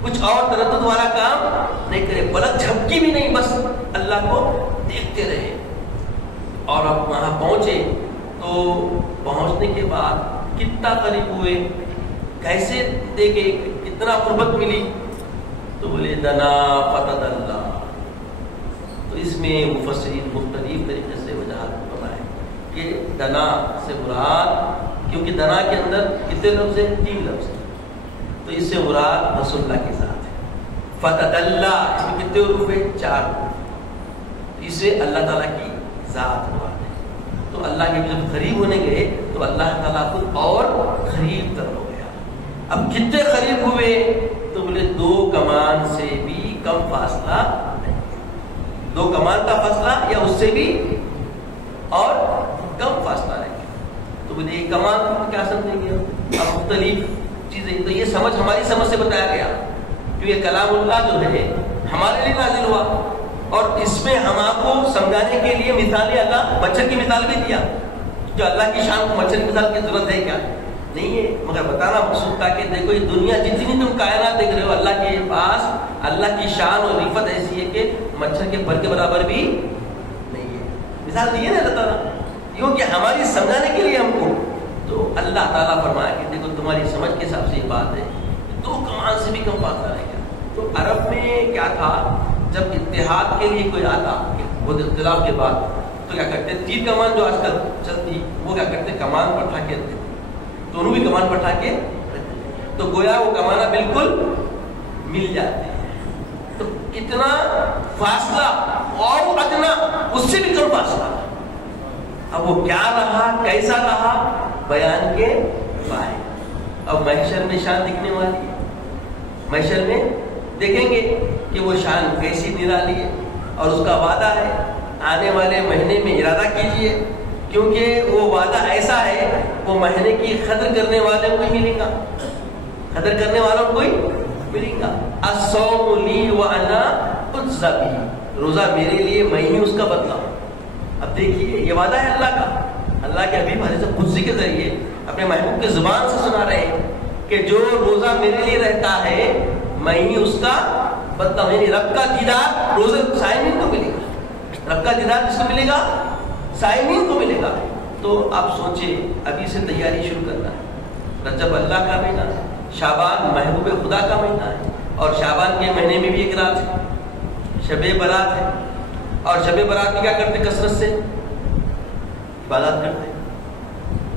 کچھ اور تردد والا کام نہیں کرے، پلک جھپکی بھی نہیں، بس اللہ کو دیکھتے رہے۔ اور اب وہاں پہنچے تو پہنچنے کے بعد کتنا قریب ہوئے، کیسے دیکھے، کتنا قربت ملی، تو بولے دنا فتدلی، تو اس میں مفسرین مختلف طریقے سے وجہات بتائے کہ دنا سے مراد، کیونکہ دنا کے اندر کتنے لفظ ہیں؟ 3 لفظ ہیں، تو اس سے مراد رسول اللہ کی ذات ہے۔ فتدلی اس میں کتنے حروف ہیں؟ 4 حروف، اس سے اللہ تعالیٰ کی ذات مراد ہے۔ تو اللہ کے جب قریب ہونے گئے تو اللہ تعالیٰ خود اور قریب تر ہو گیا۔ اب کتنے قریب ہوئے تو بولے 2 کمان سے بھی کم فاصلہ نہیں، 2 کمان کا فاصلہ یا اس سے بھی اور کم فاصلہ رہے گا. تو بولے یہ کمان کو کیا سمجھیں گے؟ اب مختلف چیزیں. تو یہ سمجھ ہماری سمجھ سے بتایا گیا کیونکہ کلام اللہ جو ہے ہمارے لیے نازل ہوا اور اس میں ہم آپ کو سمجھانے کے لیے مثالیں اللہ مچھر کی مثال بھی دیا. جو اللہ کی شان کو مچھر کی مثال کی ضرورت ہے کیا؟ نہیں ہے، مگر بتانا مقصود تھا کہ دیکھو یہ دنیا جتنی تم کائنات دیکھ رہے ہو اللہ کے پاس اللہ کی شان اور رفت ایسی ہے کہ مچھر کے پر کے برابر بھی نہیں ہے. مثال دی ہے نا اللہ تعالیٰ کیونکہ ہماری سمجھانے کے لیے ہم کو. تو اللہ تعالیٰ فرمایا کہ دیکھو تمہاری سمجھ کے حساب سے یہ بات ہے 2 کمان سے بھی کم فاصلہ رہے گا. تو عرب میں کیا تھا جب اتحاد کے لیے کوئی آتا وہ اختلاف کے بعد تو کیا کرتے 3 کمان جو آج کل چلتی وہ کیا کرتے کمان پر اٹھا کے رکھتے، دونوں بھی کمان پر اٹھا کے رکھتے تو گویا وہ کمانا بالکل مل جاتے. تو اتنا فاصلہ اور ادنا اس سے بھی کم فاصلہ. اب وہ کیا رہا کیسا رہا بیان کے باہر. اب محشر میں شان دکھنے والی ہے. محشر میں دیکھیں گے کہ وہ شان کیسی نرالی ہے اور اس کا وعدہ ہے آنے والے مہینے میں ارادہ کیجئے کیونکہ وہ وعدہ ایسا ہے وہ مہینے کی قدر کرنے والوں کو ہی ملے گا. قدر کرنے والوں کو ہی ملے گا. الصوم لی وانا اجزی بہ، روزہ میرے لیے میں ہی اس کا بدلہ. اب دیکھیے یہ وعدہ ہے اللہ کا. اللہ کے حبیب حدیث قدسی کے ذریعے اپنے محبوب کی زبان سے سنا رہے ہیں کہ جو روزہ میرے لیے رہتا ہے میں ہی اس کا بدلہ. یعنی رب کا دیدار روزے صائمین کو ملے گا. رب کا دیدار کس کو ملے گا؟ صائمین کو ملے گا. تو آپ سوچیں ابھی سے تیاری شروع کرنا ہے. رجب اللہ کا مہینہ ہے، شعبان محبوب خدا کا مہینہ ہے اور شعبان کے مہینے میں بھی ایک رات ہے شب برات ہے. اور شب برات میں کیا کرتے کثرت سے عبادات کرتے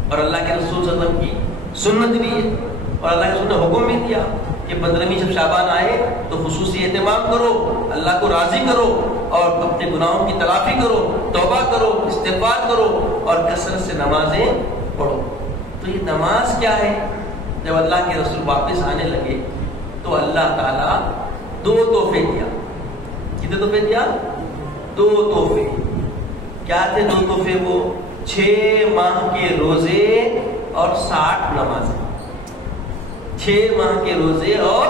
اور اللہ کے رسول صلی اللہ علیہ وسلم کی سنت بھی ہے اور اللہ کے رسول نے حکم بھی دیا کہ 15ویں جب شعبان آئے تو خصوصی اہتمام کرو، اللہ کو راضی کرو اور اپنے گناہوں کی تلافی کرو، توبہ کرو، استغفار کرو اور کثرت سے نمازیں پڑھو. تو یہ نماز کیا ہے؟ جب اللہ کے رسول واپس آنے لگے تو اللہ تعالیٰ 2 تحفے دیا. کتنے تحفے دیا؟ 2 تحفے. کیا تھے 2 تحفے؟ وہ 6 ماہ کے روزے اور 60 نمازیں. 6 ماہ کے روزے اور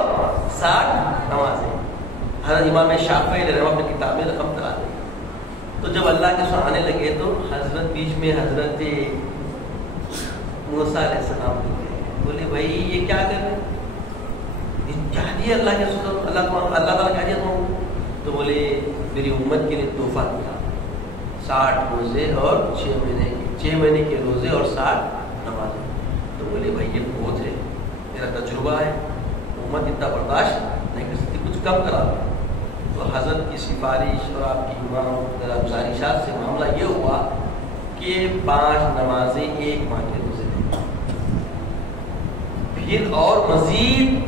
60 نمازیں. حضرت امام شافعی رحمہ اللہ اپنی کتاب میں رقم کرا دی. تو جب اللہ کے ساتھ آنے لگے تو حضرت بیچ میں حضرت موسیٰ علیہ السلام بولے بھائی یہ کیا کر رہے ہیں؟ کیا دیا اللہ کے ساتھ اللہ تعالیٰ کیا دیا تم؟ تو بولے میری امت کے لیے تحفہ دیا 60 روزے اور 6 مہینے کے روزے اور 60 نمازیں. تو بولے بھائی یہ بہت ہے، میرا تجربہ ہے، امت اتنا برداشت نہیں کر سکتی، کچھ کم کرا دو. تو حضرت کی سفارش اور آپ کی امام گزارشات سے معاملہ یہ ہوا کہ 5 نمازیں 1 ماہ کے روزے تھے. پھر اور مزید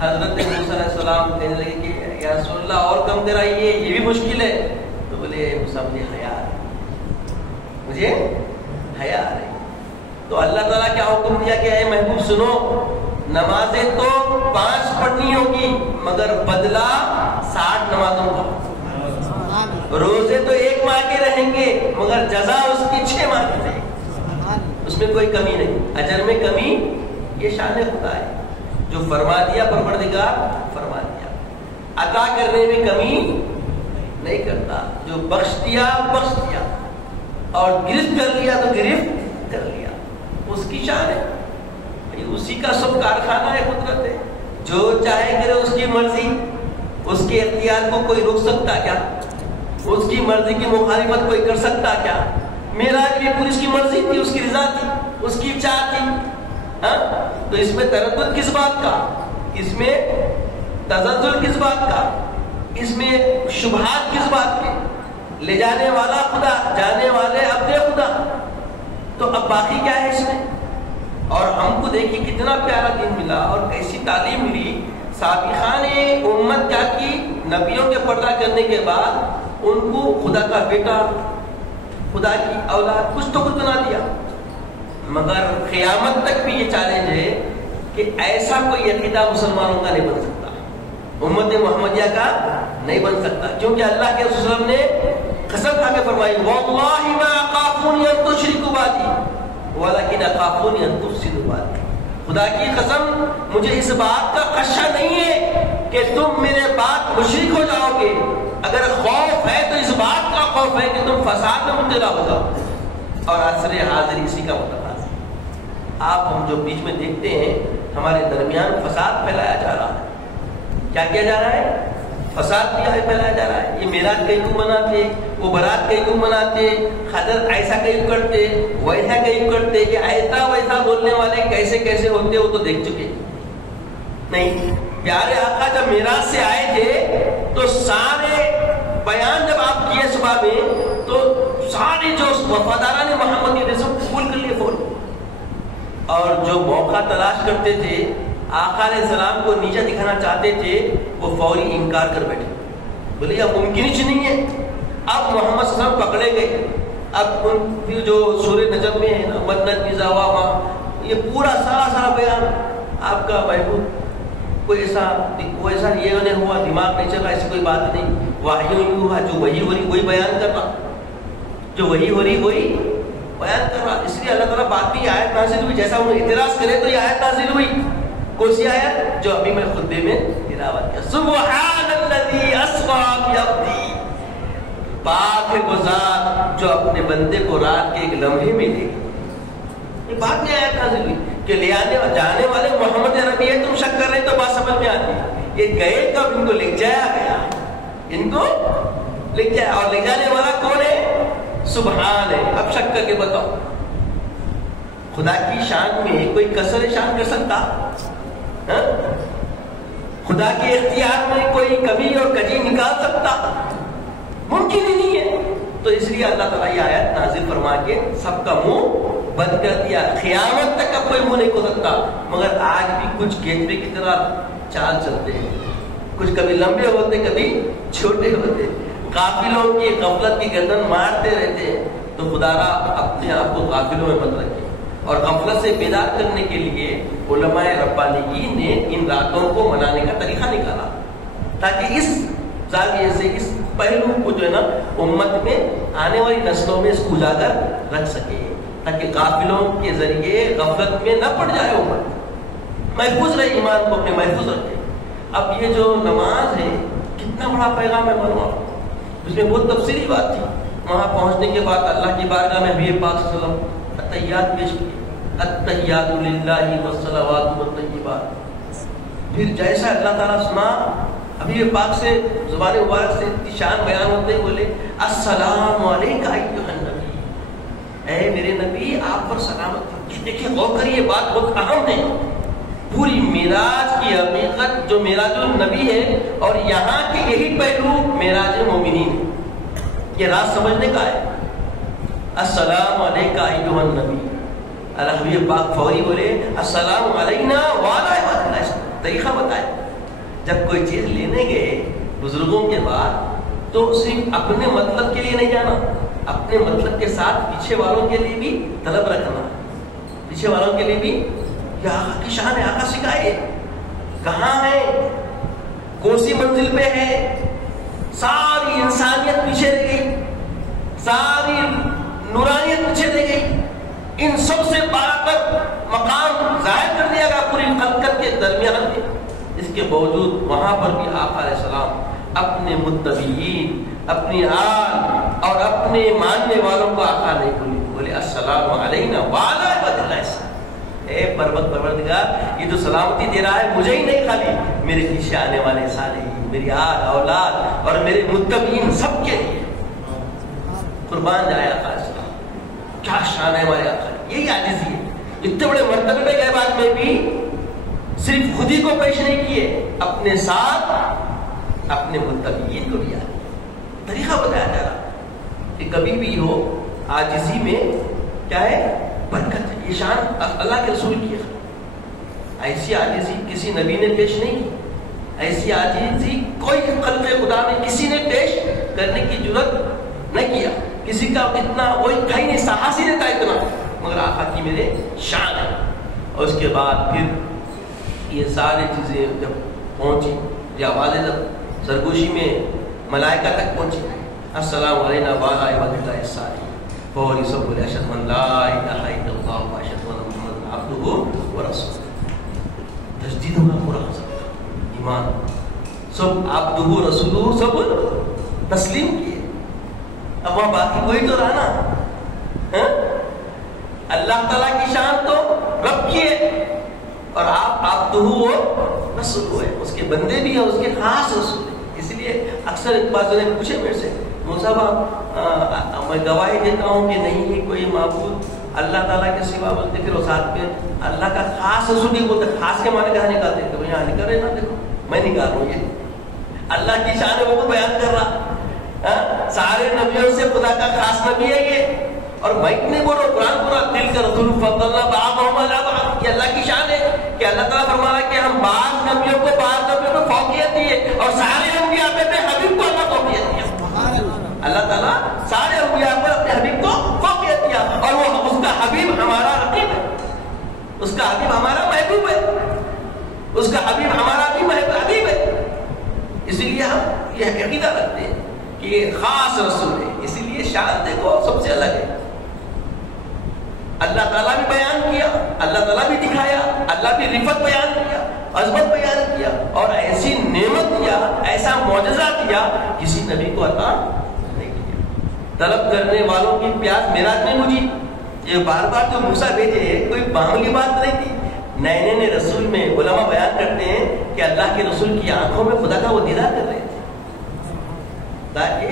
حضرت موسیٰ علیہ السلام کہنے لگے کہ یا رسول اللہ اور کم کرائیے، یہ بھی مشکل ہے. تو بولے موسیٰ مجھے حیا ہے، مجھے حیا ہے. تو اللہ تعالیٰ کیا حکم دیا کہ اے محبوب سنو، نمازیں تو 5 پڑھنی ہوگی مگر بدلہ 60 نمازوں کا. روزے تو 1 ماہ کے رہیں گے مگر جزا اس کی 6 ماہ کی رہے گی. اس میں کوئی کمی نہیں، اجر میں کمی. یہ شان خدا ہے جو فرما دیا پروردگار فرما دیا، عطا کرنے میں کمی نہیں کرتا. جو بخش دیا بخش دیا اور گرفت کر لیا تو گرفت کر لیا. اس کی شان ہے، اسی کا سب کارخانہ ہے، قدرت ہے. جو چاہے کرے اس کی مرضی. اس کے اختیار کو کوئی روک سکتا کیا؟ اس کی مرضی کی مخالفت کوئی کر سکتا کیا؟ میرا بھی پوری اس کی مرضی تھی، اس کی رضا تھی، اس کی چاہ تھی. تو اس میں تردد کس بات کا؟ اس میں تزلزل کس بات کا؟ اس میں شبہات کس بات کے؟ لے جانے والا خدا، جانے والے عبد خدا. تو اب باقی کیا ہے اس میں؟ اور ہم کو دیکھیے کتنا پیارا دین ملا اور کیسی تعلیم ملی. سابقان امت کیا کی؟ نبیوں کے پردہ کرنے کے بعد ان کو خدا کا بیٹا، خدا کی اولاد کچھ تو کچھ بنا دیا. مگر قیامت تک بھی یہ چیلنج ہے کہ ایسا کوئی عقیدہ مسلمانوں کا نہیں بن سکتا، امت محمدیہ کا نہیں بن سکتا. کیونکہ اللہ کے رسول نے قسم کھا کے فرمائی واللہ ما اخافونی ان تشرکوا بی ولکن اخافونی ان تفسدوا بی، خدا کی قسم مجھے اس بات کا خدشہ نہیں ہے کہ تم میرے بعد مشرک ہو جاؤ گے، اگر خوف ہے تو اس بات کا خوف ہے کہ تم فساد میں مبتلا ہو جاؤ۔ اور عصر حاضر اسی کا مطلب ہے، آپ ہم جو بیچ میں دیکھتے ہیں ہمارے درمیان فساد پھیلایا جا رہا ہے۔ کیا کیا جا رہا ہے؟ فساد پھیلایا جا رہا ہے۔ یہ میراث کئی کو مناتے، وہ برات کئی کو مناتے، حضرت ایسا کئی کرتے، ویسا کئی کرتے، یہ ایسا ویسا بولنے والے کیسے کیسے ہوتے وہ تو دیکھ چکے نہیں۔ پیارے آقا جب میراث سے آئے تھے تو سارے بیان جب آپ کیے صبح میں تو سارے جو وفاداران محمد کے سب قبول کر لیے فوراً، اور جو موقع تلاش کرتے تھے آقا علیہ السلام کو نیچا دکھانا چاہتے تھے وہ فوری انکار کر بیٹھے، بولے یہ ممکن ہی نہیں ہے۔ اب محمد صلی اللہ علیہ وسلم پکڑے گئے، اب ان جو سورہ نجم میں ہے نا مدنت نزاوا، یہ پورا سارا بیان آپ کا محبوب کوئی ایسا یہ نہیں ہوا، دماغ نہیں چل رہا، ایسی کوئی بات نہیں، وحی ہوا، جو وہی ہو رہی وہی بیان کر رہا، جو وہی ہو رہی وہی بیان کر رہا۔ اس لیے اللہ تعالیٰ بعد میں یہ آیت نازل ہوئی، جیسا انہوں نے اعتراض کرے تو یہ آیت نازل ہوئی۔ کون سی آیت؟ جو ابھی میں خطبے میں تلاوت کیا، سبحان الذی اسری بعبدی، پاک ہے وہ ذات جو اپنے بندے کو رات کے ایک لمحے میں لے گا۔ یہ بعد میں آیت نازل ہوئی کہ لے آنے جانے والے محمد عربی ہے، تم شک کر رہے تو بات سمجھ میں آتی۔ یہ گئے کب؟ ان کو لے جایا گیا، ان کو لے جایا، اور لے جانے والا کون ہے؟ سبحان ہے۔ اب شک کر کے بتاؤ خدا کی شان میں کوئی کسر شان کر سکتا؟ خدا کے اختیار میں کوئی کمی اور کجی نکال سکتا؟ ممکن ہی نہیں ہے۔ تو اس لیے اللہ تعالیٰ یہ آیت نازل فرما کے سب کا منہ بند کر دیا، قیامت تک اب کوئی منہ نہیں کھول سکتا۔ مگر آج بھی کچھ گیندے کی طرح چال چلتے ہیں، کچھ کبھی لمبے ہوتے کبھی چھوٹے ہوتے، غافلوں کی غفلت کی گردن مارتے رہتے ہیں۔ تو خدا را اپنے آپ کو غافلوں میں مت رکھے، اور غفلت سے بیدار کرنے کے لیے علماء ربانیین نے ان راتوں کو منانے کا طریقہ نکالا، تاکہ اس زاویے سے اس پہلو کو جو ہے نا امت میں آنے والی نسلوں میں اس کو اجاگر رکھ سکے، تاکہ غافلوں کے ذریعے غفلت میں نہ پڑ جائے، امت محفوظ رہے، ایمان کو اپنے محفوظ رکھے۔ اب یہ جو نماز ہے کتنا بڑا پیغام ہے معلوم آپ، اس میں بہت تفصیلی بات تھی۔ وہاں پہنچنے کے بعد اللہ کی بارگاہ میں حبیب پاک صلی اللہ علیہ وسلم التحیات پیش کیے، التحیات للہ والصلوات والطیبات۔ پھر جیسا اللہ تعالیٰ سنا حبیب پاک سے زبان مبارک سے شان بیان ہوتے بولے السلام علیکہ ایھا النبی، اے میرے نبی آپ پر سلامت۔ یہ دیکھیں غور کریے، بات بہت اہم ہے۔ پوری معراج کی حقیقت جو معراج النبی ہے، اور یہاں کے یہی پہلو معراج مومنین، یہ راز سمجھنے کا ہے۔ السلام علیکہ ایھا النبی، حبیب پاک فوری بولے السلام علینا وعلی عباد اللہ۔ طریقہ بتائے، جب کوئی چیز لینے گئے بزرگوں کے بعد تو صرف اپنے مطلب کے لیے نہیں جانا، اپنے مطلب کے ساتھ پیچھے والوں کے لیے بھی طلب رکھنا، پیچھے والوں کے لیے بھی یہ آقا کی شان ہے، آقا سکھائے کہاں ہے، کون سی منزل پہ ہے۔ ساری انسانیت پیچھے رہ گئی، ساری نورانیت پیچھے رہ گئی، ان سب سے بڑھ کر مقام ظاہر کر دیا گیا پوری خلقت کے درمیان میں۔ اس کے باوجود وہاں پر بھی آقا علیہ السلام اپنے متبعین، اپنی آل اور اپنے ماننے والوں کو آقا نہیں بولے السلام علینا وعلی عباد اللہ۔ اے پروردگار، یہ جو سلامتی دے رہا ہے مجھے ہی نہیں، خالی میرے پیچھے آنے والے صالحین، میری آل اولاد اور میرے متبعین سب کے لیے قربان جائے آقا علیہ السلام۔ کیا شان ہے ہمارے آقا، یہی عاجزی ہے۔ اتنے بڑے مرتبے پہ گئے بعد میں بھی صرف خود ہی کو پیش نہیں کیے، اپنے ساتھ اپنے متبعین کو بھی آئے۔ طریقہ بتایا جا رہا کہ کبھی بھی ہو عاجزی میں کیا ہے، برکت ہے۔ یہ شان اللہ کے رسول کی ہے، ایسی عاجزی کسی نبی نے پیش نہیں کی، ایسی عاجزی کوئی خلق خدا میں کسی نے پیش کرنے کی جرت نہیں کیا۔ کسی کا اتنا کوئی کہیں نہیں، ساہس ہی دیتا اتنا، مگر آقا کی میرے شان ہے۔ اور اس کے بعد پھر یہ ساری چیزیں جب پہنچی، یہ آوازیں جب سرگوشی میں ملائکہ تک پہنچی، السلام علینا وعلی عبادillah الصالحین، فوری سب بولے اشہد ان لا الہ الا اللہ واشہد ان محمد عبدہ ورسولہ. تجدید ہوگا پورا سب ایمان، سب عبدہ رسولہ سب تسلیم کیے. اب وہاں باقی کوئی تو رہا نا. اللہ تعالیٰ کی شان تو رب کی ہے اور آپ عبدہ و رسول ہوئے، اس کے بندے بھی ہیں، اس کے خاص رسول ہیں. اس لیے اکثر بازوں نے پوچھے میرے سے صاحب میں گواہی دیتا ہوں کہ نہیں ہے کوئی معبود اللہ تعالیٰ کے سوا، بولتے پھر وہ ساتھ میں اللہ کا خاص رسول ہی بولتے. خاص کے معنی کہاں نکالتے ہیں؟ یہاں نکل رہے نا، دیکھو میں نکال رہا ہوں، یہ اللہ کی شان وہ بیان کر رہا. سارے نبیوں سے خدا کا خاص نبی ہے یہ. اور میں نہیں بول رہا ہوں، قرآن پورا دل کر رسول فضلنا بعضهم علی بعض، یہ اللہ کی شان ہے کہ اللہ تعالیٰ فرما رہا ہے کہ ہم بعض نبیوں کو بعض نبیوں کو فوقیت دی ہے اور سارے انبیاء پہ اپنے حبیب کو اللہ فوقیت دیا. اللہ تعالیٰ سارے انبیاء پر اپنے حبیب کو فوقیت دیا اور وہ اس کا حبیب ہمارا رقیب ہے، اس کا حبیب ہمارا محبوب ہے، اس کا حبیب ہمارا بھی حبیب ہے. اسی لیے ہم یہ عقیدہ رکھتے ہیں کہ یہ خاص رسول ہے. اسی لیے شان دیکھو سب سے الگ ہے. اللہ تعالیٰ بھی بیان کیا، اللہ تعالیٰ بھی دکھایا، اللہ بھی رفت بیان کیا، عظمت بیان کیا اور ایسی نعمت دیا، ایسا معجزہ دیا کسی نبی کو عطا نہیں کیا. طلب کرنے والوں کی پیاس معراج میں بجھی. یہ بار بار جو موسیٰ بھیجے کوئی معمولی بات نہیں تھی. نئے نئے رسول میں علماء بیان کرتے ہیں کہ اللہ کے رسول کی آنکھوں میں خدا کا وہ دیدار کر رہے تھے تاکہ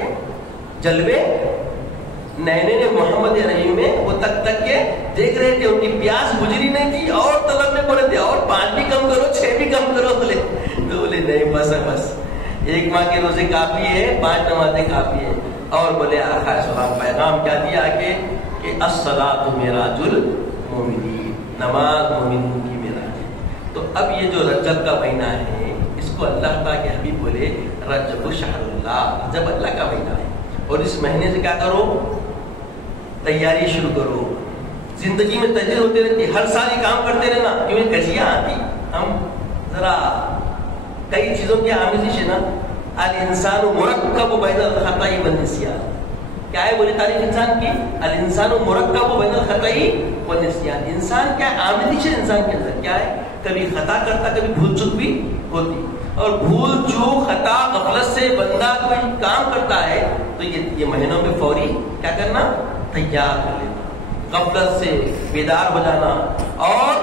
جلوے نئے نئے محمد رحیم میں وہ تک کے دیکھ رہے تھے. ان کی پیاس گزری نہیں تھی اور طلب میں بولے تھے اور 5 بھی کم کرو 6 بھی کم کرو. بولے نہیں بس بس ایک ماہ کے روزے کافی ہے، 5 نمازیں کافی ہے. اور بولے آقا السلام پیغام کیا دیا کہ الصلاۃ معراج المومنین، نماز مومنین کی معراج ہے. تو اب یہ جو رجب کا مہینہ ہے اس کو اللہ تعالیٰ کے حبیب بولے رجب شہر اللہ، جب اللہ کا مہینہ ہے. اور اس مہینے سے کیا کرو؟ تیاری شروع کرو. زندگی میں تجدید ہوتی رہتی، ہر سال یہ کام کرتے رہنا. کیونکہ کجیاں آتی، ہم ذرا کئی چیزوں کی آمیزش ہے نا. الانسان مرکب بین الخطأ والنسیان. کیا ہے بولی تعریف انسان کی؟ الانسان مرکب بین الخطأ والنسیان. انسان کیا ہے؟ آمیزش ہے انسان کے اندر. کیا ہے؟ کبھی خطا کرتا، کبھی بھول چوک بھی ہوتی. اور بھول چوک خطا غفلت سے بندہ کوئی کام کرتا ہے تو یہ مہینوں میں فوری کیا کرنا؟ تیار کر لینا، غفلت سے بیدار ہو جانا اور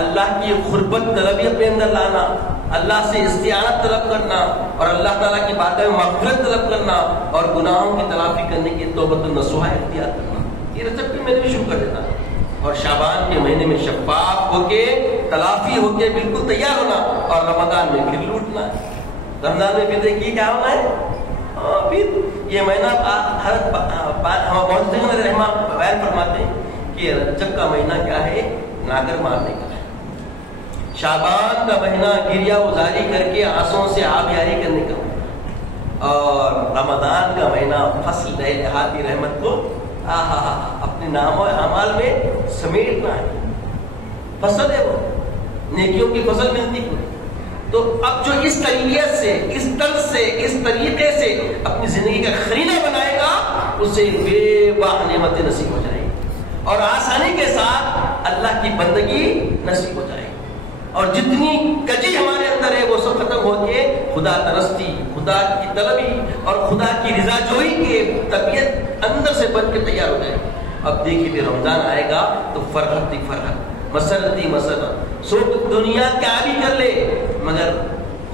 اللہ کی قربت طلبی اپنے اندر لانا، اللہ سے استعانت طلب کرنا اور اللہ تعالیٰ کی باتوں میں مغفرت طلب کرنا اور گناہوں کی تلافی کرنے کی توبۃ النصوحہ اختیار کرنا. یہ رجب کے مہینے میں شروع کر دیتا اور شعبان کے مہینے میں شفاف ہو کے تلافی ہو کے بالکل تیار ہونا اور رمضان میں پھر لوٹنا. رمضان میں پھر دیکھیے کیا ہونا ہے. پھر یہ مہینہ رحمہ بیان فرماتے ہیں کہ رجب کا مہینہ کیا ہے؟ ناگر مارنے کا ہے. شعبان کا مہینہ گریہ گزاری کر کے آنسوں سے آبیاری کرنے کا، اور رمضان کا مہینہ فصل نئے دیہاتی رحمت کو اپنے نام و اعمال میں سمیٹنا ہے. فصل ہے وہ، نیکیوں کی فصل ملتی ہے. تو اب جو اس طریقے سے، اس طرز سے، اس طریقے سے اپنی زندگی کا خرینہ بنائے گا اسے بے باہ نعمتیں نصیب ہو جائیں گی اور آسانی کے ساتھ اللہ کی بندگی نصیب ہو جائے گی. اور جتنی کجی ہمارے اندر ہے وہ سب ختم ہو کے خدا ترستی، خدا کی طلبی اور خدا کی رضا جوئی کے طبیعت اندر سے بن کے تیار ہو جائے گی. اب دیکھیے پھر رمضان آئے گا تو فرحت ہی فرحت، مسرت ہی مسرت. سب دنیا کیا بھی کر لے مگر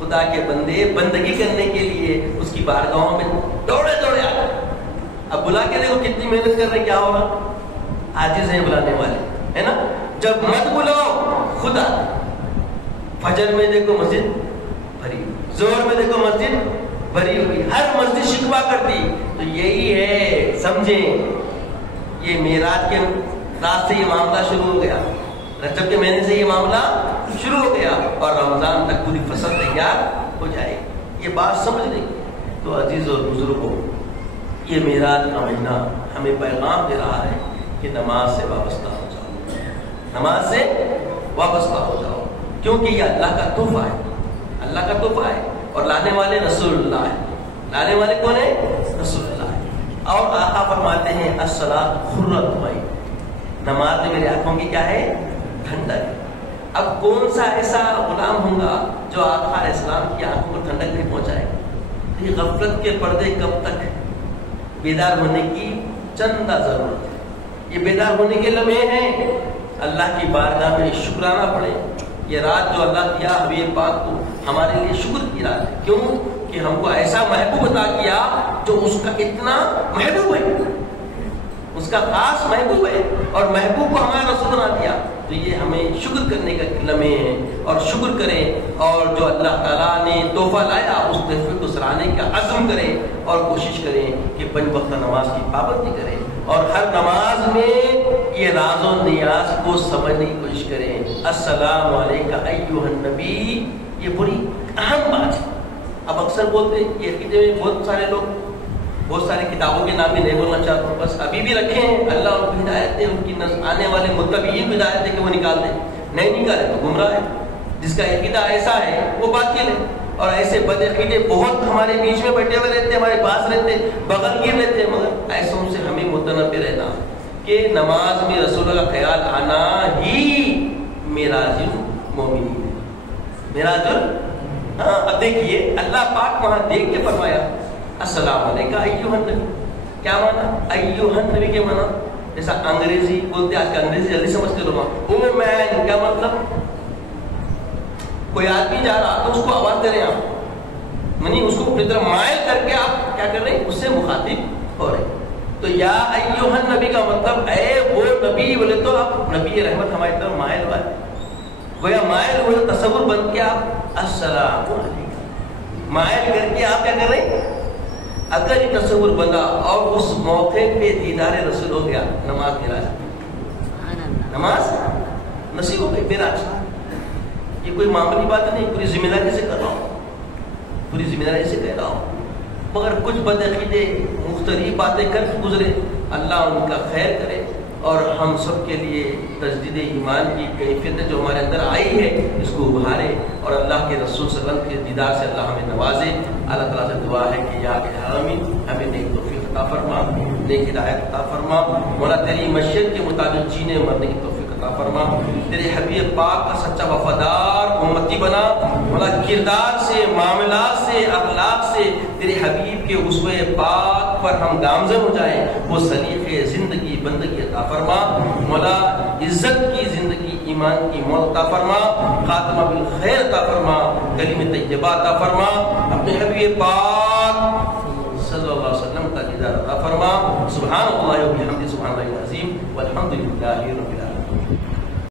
خدا کے بندے بندگی کرنے کے لیے اس کی بارگاہوں میں دوڑے دوڑے آ گئے. اب بلا کے دیکھو کتنی محنت کر رہے، کیا ہوگا؟ عاجز ہیں بلانے والے، ہے نا. جب مت بلاؤ خدا، فجر میں دیکھو مسجد بھری، زور میں دیکھو مسجد بھری ہوئی، ہر مسجد شکوہ کرتی. تو یہی ہے، سمجھیں یہ معراج کے رات سے یہ معاملہ شروع ہو گیا، رجب کے مہینے سے یہ معاملہ شروع ہو گیا اور رمضان تک پوری فصل تیار ہو جائے. یہ بات سمجھ لیں. تو عزیز اور بزرگوں، یہ معراج کا مہینہ ہمیں پیغام دے رہا ہے کہ نماز سے وابستہ ہو جاؤ، نماز سے وابستہ ہو جاؤ، کیونکہ یہ اللہ کا تحفہ ہے، اللہ کا تحفہ ہے. اور لانے والے رسول اللہ ہے. لانے والے کون ہیں؟ رسول اللہ ہے. اور آقا فرماتے ہیں الصلاۃ قرۃ عین، نماز میں میری آنکھوں کی کیا ہے؟ ٹھنڈک۔ اب کون سا ایسا غلام ہوگا جو آقا علیہ السلام کی آنکھوں کو ٹھنڈک نہیں پہنچائے؟ یہ غفلت کے پردے کب تک ہے؟ بیدار ہونے کی چندہ ضرورت ہے، یہ بیدار ہونے کے لمحے ہیں، اللہ کی بارگاہ میں شکرانہ پڑے۔ یہ رات جو اللہ دیا حبیب پاک کو ہمارے لیے شکر کی رات ہے، کیوں کہ ہم کو ایسا محبوب عطا کیا جو اس کا اتنا محبوب ہے، اس کا خاص محبوب ہے، اور محبوب کو ہمارا رسول بنا دیا۔ تو یہ ہمیں شکر کرنے کا لمحے ہیں، اور شکر کریں، اور جو اللہ تعالیٰ نے تحفہ لایا اس تحفے کو سراہنے کا عزم کریں، اور کوشش کریں کہ 5 وقت نماز کی پابندی کریں، اور ہر نماز میں یہ راز و نیاز کو سمجھنے کی کوشش کریں۔ السلام علیکم ایھا النبی، یہ بڑی اہم بات ہے۔ اب اکثر بولتے ہیں یہ عقیدے میں بہت سارے لوگ، بہت ساری کتابوں کے نام بھی نہیں بولنا چاہتا ہوں، بس ابھی بھی رکھے ہیں، اللہ ان کو ہدایت دے، ان کی آنے والے متبعین کو ہدایت دے کہ وہ نکال دیں، نہیں نکالے تو گمراہ ہے۔ جس کا عقیدہ ایسا ہے وہ باطل ہے، اور ایسے بد عقیدے بہت ہمارے بیچ میں بیٹھے ہوئے رہتے ہیں، ہمارے پاس رہتے ہیں، بغل گر رہتے ہیں، مگر ایسوں سے ہمیں متنبہ رہنا کہ نماز میں رسول اللہ کا خیال آنا ہی معراج المومنین ہے، معراج ہاں۔ اب دیکھیے اللہ پاک وہاں دیکھ کے فرمایا السلام علیکم ایھا النبی، کیا مانا ایھا النبی کے مانا؟ جیسا انگریزی بولتے، آج کل انگریزی جلدی سمجھتے لوگ، او مین کیا مطلب؟ کوئی آدمی جا رہا تو اس کو آواز دے رہے ہیں آپ، یعنی اس کو اپنی طرف مائل کر کے آپ کیا کر رہے ہیں؟ اس سے مخاطب ہو رہے ہیں۔ تو یا ایھا النبی کا مطلب اے وہ نبی، بولے تو آپ نبی رحمت ہماری طرف مائل ہوا ہے، گویا مائل ہوئے تصور بن کے آپ السلام علیکم مائل کر کے آپ کیا کر رہے ہیں؟ اگر یہ تصور بنا اور اس موقع پہ دیدار رسول ہو گیا، نماز معراج، نماز نصیب ہو گئی معراج۔ یہ کوئی معمولی بات نہیں، پوری ذمہ داری سے کر رہا ہوں، پوری ذمہ داری سے کہہ رہا ہوں، مگر کچھ بدعقیدے مختلف باتیں کر کے گزرے، اللہ ان کا خیر کرے، اور ہم سب کے لیے تجدید ایمان کی کیفیت جو ہمارے اندر آئی ہے اس کو ابھارے، اور اللہ کے رسول صلی اللہ علیہ وسلم کے دیدار سے اللہ ہمیں نوازے۔ اللہ تعالیٰ سے دعا ہے کہ یا الہی ہمیں نیک توفیق عطا فرما، نیک ہدایت عطا فرما، مولا تیری مشیت کے مطابق جینے مرنے کی توفیق عطا فرما، تیرے حبیب پاک کا سچا وفادار امتی بنا، مولا کردار سے، معاملات سے، اخلاق سے تیرے حبیب کے اسوہ پاک پر ہم گامزن ہو جائیں، وہ سلیقے زندگی بندگی عطا فرما، مولا عزت کی زندگی، ایمان کی موت عطا فرما، خاتمہ بالخیر عطا فرما، کلمہ طیبہ عطا فرما، اپنے حبیب پاک صلی اللہ علیہ وسلم کا دیدار عطا فرما۔ سبحان اللہ و بحمدہ، سبحان اللہ العظیم، والحمد للہ رب العالمین۔